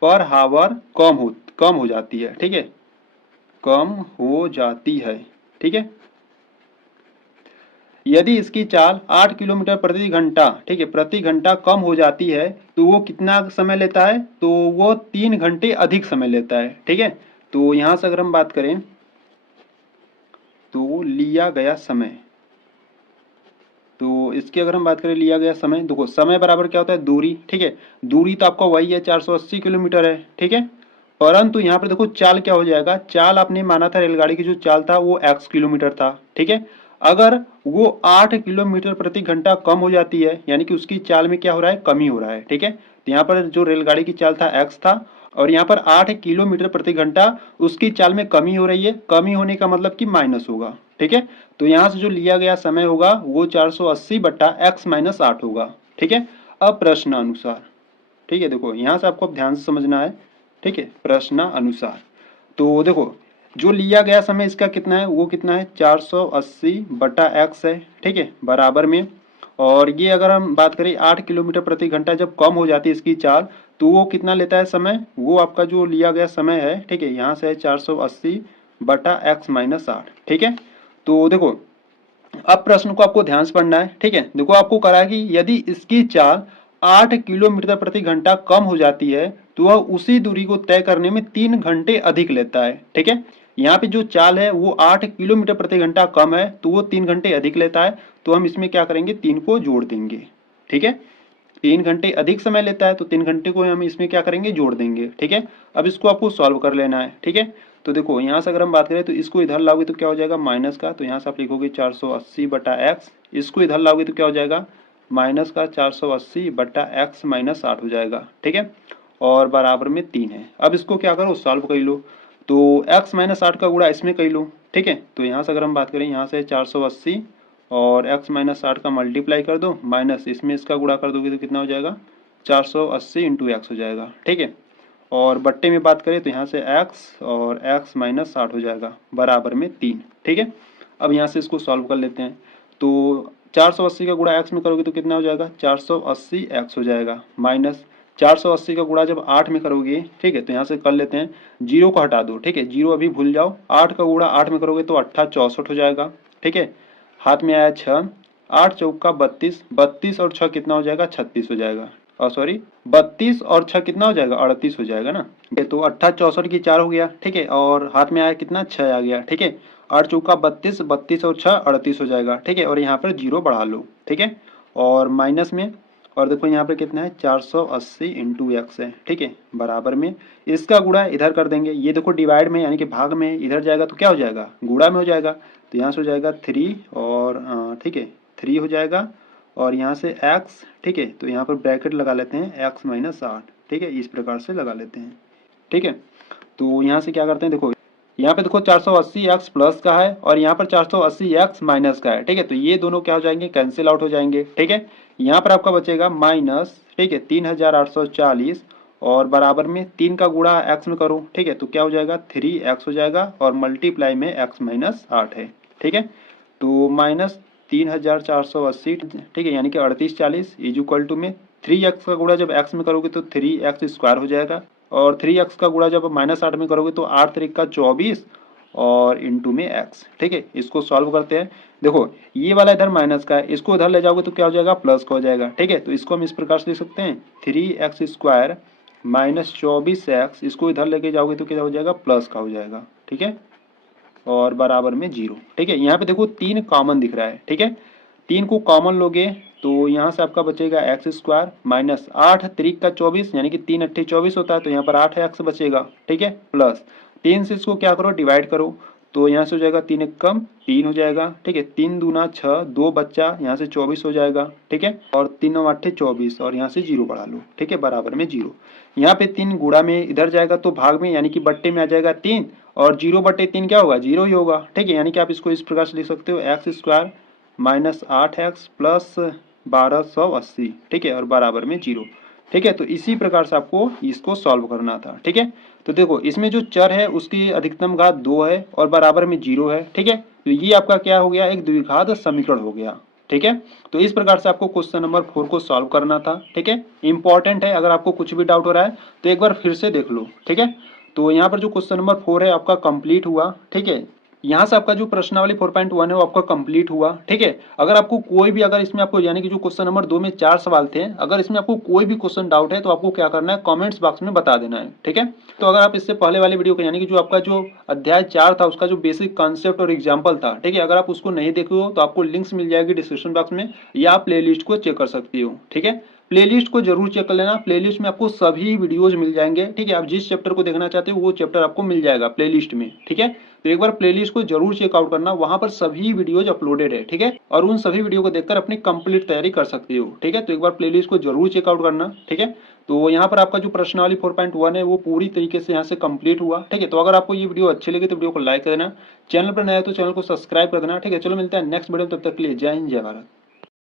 पर हावर कम हो जाती है। ठीक है, कम हो जाती है। ठीक है, यदि इसकी चाल 8 किलोमीटर प्रति घंटा, ठीक है, प्रति घंटा कम हो जाती है तो वो कितना समय लेता है, तो वो 3 घंटे अधिक समय लेता है। ठीक है, तो यहां से अगर हम बात करें तो लिया गया समय, तो इसकी अगर हम बात करें लिया गया समय, देखो समय बराबर क्या होता है, दूरी। ठीक है, दूरी तो आपका वही है, 480 किलोमीटर है। ठीक है, परंतु यहाँ पर देखो चाल क्या हो जाएगा, चाल आपने माना था रेलगाड़ी की जो चाल था वो x किलोमीटर था। ठीक है, अगर वो 8 किलोमीटर प्रति घंटा कम हो जाती है यानी कि उसकी चाल में क्या हो रहा है, कमी हो रहा है। ठीक है, तो यहाँ पर जो रेलगाड़ी की चाल था x था, और यहाँ पर 8 किलोमीटर प्रति घंटा उसकी चाल में कमी हो रही है, कमी होने का मतलब कि माइनस होगा। ठीक है, तो यहां से जो लिया गया समय होगा वो 480 बट्टा x माइनस 8 होगा। ठीक है, अब प्रश्न अनुसार, ठीक है, देखो यहां से आपको ध्यान से समझना है। ठीक है, प्रश्न अनुसार, तो देखो जो लिया गया समय इसका कितना है, वो कितना है, 480 बटा x है। ठीक है, बराबर में, और ये अगर हम बात करें 8 किलोमीटर प्रति घंटा जब कम हो जाती है इसकी चाल, तो वो कितना लेता है समय, वो आपका जो लिया गया समय है, ठीक है, यहाँ से है 480 बटा x माइनस 8। ठीक है, तो देखो अब प्रश्न को आपको ध्यान से पढ़ना है। ठीक है, देखो आपको करा है कि यदि इसकी चाल 8 किलोमीटर प्रति घंटा कम हो जाती है तो वह उसी दूरी को तय करने में 3 घंटे अधिक लेता है। ठीक है, यहाँ पे जो चाल है वो 8 किलोमीटर प्रति घंटा कम है तो वो 3 घंटे अधिक लेता है, तो हम इसमें क्या करेंगे, 3 को जोड़ देंगे। ठीक है, 3 घंटे अधिक समय लेता है तो 3 घंटे को हम इसमें क्या करेंगे, जोड़ देंगे। ठीक है, अब इसको आपको सॉल्व कर लेना है। ठीक है, तो देखो यहाँ से अगर हम बात करें तो इसको इधर लाओगे तो क्या हो जाएगा, माइनस का, तो यहाँ से आप लिखोगे 480 बटा एक्स, इसको इधर लाओगे तो क्या हो जाएगा, माइनस का 480 बटा एक्स माइनस 8 हो जाएगा। ठीक है, और बराबर में 3 है। अब इसको क्या करो, सॉल्व कर लो, तो एक्स माइनस 8 का गुणा इसमें कर लो। ठीक है, तो यहाँ से अगर हम बात करें, यहाँ से 480 और x माइनस 8 का मल्टीप्लाई कर दो, माइनस इसमें इसका गुणा कर दोगे तो कितना हो जाएगा, 480 इंटू एक्स हो जाएगा। ठीक है, और बट्टे में बात करें तो यहाँ से x और x माइनस 8 हो जाएगा, बराबर में 3। ठीक है, अब यहाँ से इसको सॉल्व कर लेते हैं, तो 480 का गुणा x में करोगे तो कितना हो जाएगा, 480 x हो जाएगा, माइनस 480 का गुणा जब 8 में करोगे, ठीक है, तो यहाँ से कर लेते हैं, जीरो को हटा दो। ठीक है, जीरो अभी भूल जाओ, 8 का गुणा 8 में करोगे तो 8 64 हो जाएगा। ठीक है, हाथ में आया 6, 8 चौका 32, 32 और 6 कितना हो जाएगा, 36 हो जाएगा, और सॉरी 32 और 6 कितना हो जाएगा, 38 हो जाएगा ना। ये तो 8 64 की 4 हो गया। ठीक है, और हाथ में आया कितना, 6 आ गया। ठीक है, 8 चौका 32, 32 और 6 38 हो जाएगा। ठीक है, और यहाँ पर जीरो बढ़ा लो। ठीक है, और माइनस में, और देखो यहाँ पर कितना है, 480 इंटू एक्स है। ठीक है, बराबर में इसका गुणा इधर कर देंगे, ये देखो डिवाइड में यानी कि भाग में इधर जाएगा तो क्या हो जाएगा, गुणा में हो जाएगा, तो यहाँ से हो जाएगा 3 और ठीक है 3 हो जाएगा, और यहाँ से x। ठीक है, तो यहाँ पर ब्रैकेट लगा लेते हैं x माइनस 8। ठीक है, इस प्रकार से लगा लेते हैं। ठीक है, तो यहाँ से क्या करते हैं, देखो यहाँ पे देखो 480 एक्स प्लस का है और यहाँ पर 480 एक्स माइनस का है, ठीक है। तो ये दोनों क्या हो जाएंगे, कैंसिल आउट हो जाएंगे, ठीक है। यहाँ पर आपका बचेगा माइनस, ठीक है, 3840 और बराबर में 3 का गुणा एक्स में करो, ठीक है। तो क्या हो जाएगा, 3x हो जाएगा और मल्टीप्लाई में x माइनस 8 है, ठीक है। तो माइनस 3480, ठीक है, यानी कि 3840 इज इक्वल टू में 3x का गुणा जब x में करोगे तो 3x स्क्वायर हो जाएगा और 3x का गुणा जब माइनस 8 में करोगे तो 8 3 का 24 और इंटू में x, ठीक है। इसको सॉल्व करते हैं। देखो ये वाला इधर माइनस का है, इसको इधर ले जाओगे तो क्या हो जाएगा, प्लस का हो जाएगा, ठीक है। तो इसको हम इस प्रकार से लिख सकते हैं 3x स्क्वायर माइनस 24x, इसको इधर लेके जाओगे तो क्या हो जाएगा, प्लस का हो जाएगा, ठीक है, और बराबर में 0, ठीक है। यहाँ पे देखो 3 कॉमन दिख रहा है, ठीक है। 3 को कॉमन लोगे तो यहाँ से आपका बचेगा एक्स स्क्वायर माइनस 8 3 का 24, यानी कि 3 8 24 होता है, तो यहाँ पर 8 एक्स बचेगा, ठीक है, प्लस 3 से इसको क्या करो, डिवाइड करो, तो यहाँ से हो जाएगा 3 एक कम 3 हो जाएगा, ठीक है। 3 दूना 6, 2 बच्चा, यहाँ से 24 हो जाएगा, ठीक है, और 3 9 8 24 और यहाँ से 0 बढ़ा लो, ठीक है, बराबर में 0। यहाँ पे 3 गुणा में इधर जाएगा तो भाग में, यानी कि बट्टे में आ जाएगा 3 और 0 बट्टे 3 क्या होगा, 0 ही होगा, ठीक है। यानी कि आप इसको इस प्रकार से लिख सकते हो x square minus 8x plus 1280, ठीक है, और बराबर में 0, ठीक है। तो इसी प्रकार से आपको इसको सॉल्व करना था, ठीक है। तो देखो इसमें जो चर है उसकी अधिकतम घात 2 है और बराबर में 0 है, ठीक है। तो ये आपका क्या हो गया, एक द्विघात समीकरण हो गया, ठीक है। तो इस प्रकार से आपको क्वेश्चन नंबर 4 को सॉल्व करना था, ठीक है। इंपॉर्टेंट है, अगर आपको कुछ भी डाउट हो रहा है तो एक बार फिर से देख लो, ठीक है। तो यहाँ पर जो क्वेश्चन नंबर 4 है आपका कंप्लीट हुआ, ठीक है। यहाँ से आपका जो प्रश्नावली 4.1 है वो आपका कंप्लीट हुआ, ठीक है। अगर आपको कोई भी, अगर इसमें आपको, यानी कि जो क्वेश्चन नंबर 2 में 4 सवाल थे, अगर इसमें आपको कोई भी क्वेश्चन डाउट है तो आपको क्या करना है, कमेंट्स बॉक्स में बता देना है, ठीक है। तो अगर आप इससे पहले वाले वीडियो को, यानी कि जो आपका जो अध्याय 4 था उसका जो बेसिक कॉन्सेप्ट और एग्जाम्पल था, ठीक है, अगर आप उसको नहीं देखे हो तो आपको लिंक्स मिल जाएगी डिस्क्रिप्शन बॉक्स में, या आप प्ले लिस्ट को चेक कर सकती हो, ठीक है। प्लेलिस्ट को जरूर चेक कर लेना, प्लेलिस्ट में आपको सभी वीडियोज मिल जाएंगे, ठीक है। आप जिस चैप्टर को देखना चाहते हो वो चैप्टर आपको मिल जाएगा प्लेलिस्ट में, ठीक है। तो एक बार प्लेलिस्ट को जरूर चेकआउट करना, वहां पर सभी वीडियोज अपलोडेड है, ठीक है, और उन सभी वीडियो को देखकर अपनी कंप्लीट तैयारी कर सकते हो, ठीक है। तो एक बार प्लेलिस्ट को जरूर चेकआउट करना, ठीक है। तो यहाँ पर आपका जो प्रश्नावली 4.1 है वो पूरी तरीके से यहाँ से कंप्लीट हुआ, ठीक है। तो अगर आपको ये वीडियो अच्छी लगी तो वीडियो को लाइक कर देना, चैनल पर नया है तो चैनल को सब्सक्राइब कर देना, ठीक है। चलो मिलते हैं नेक्स्ट वीडियो में, तब तक के लिए जय हिंद जय भारत।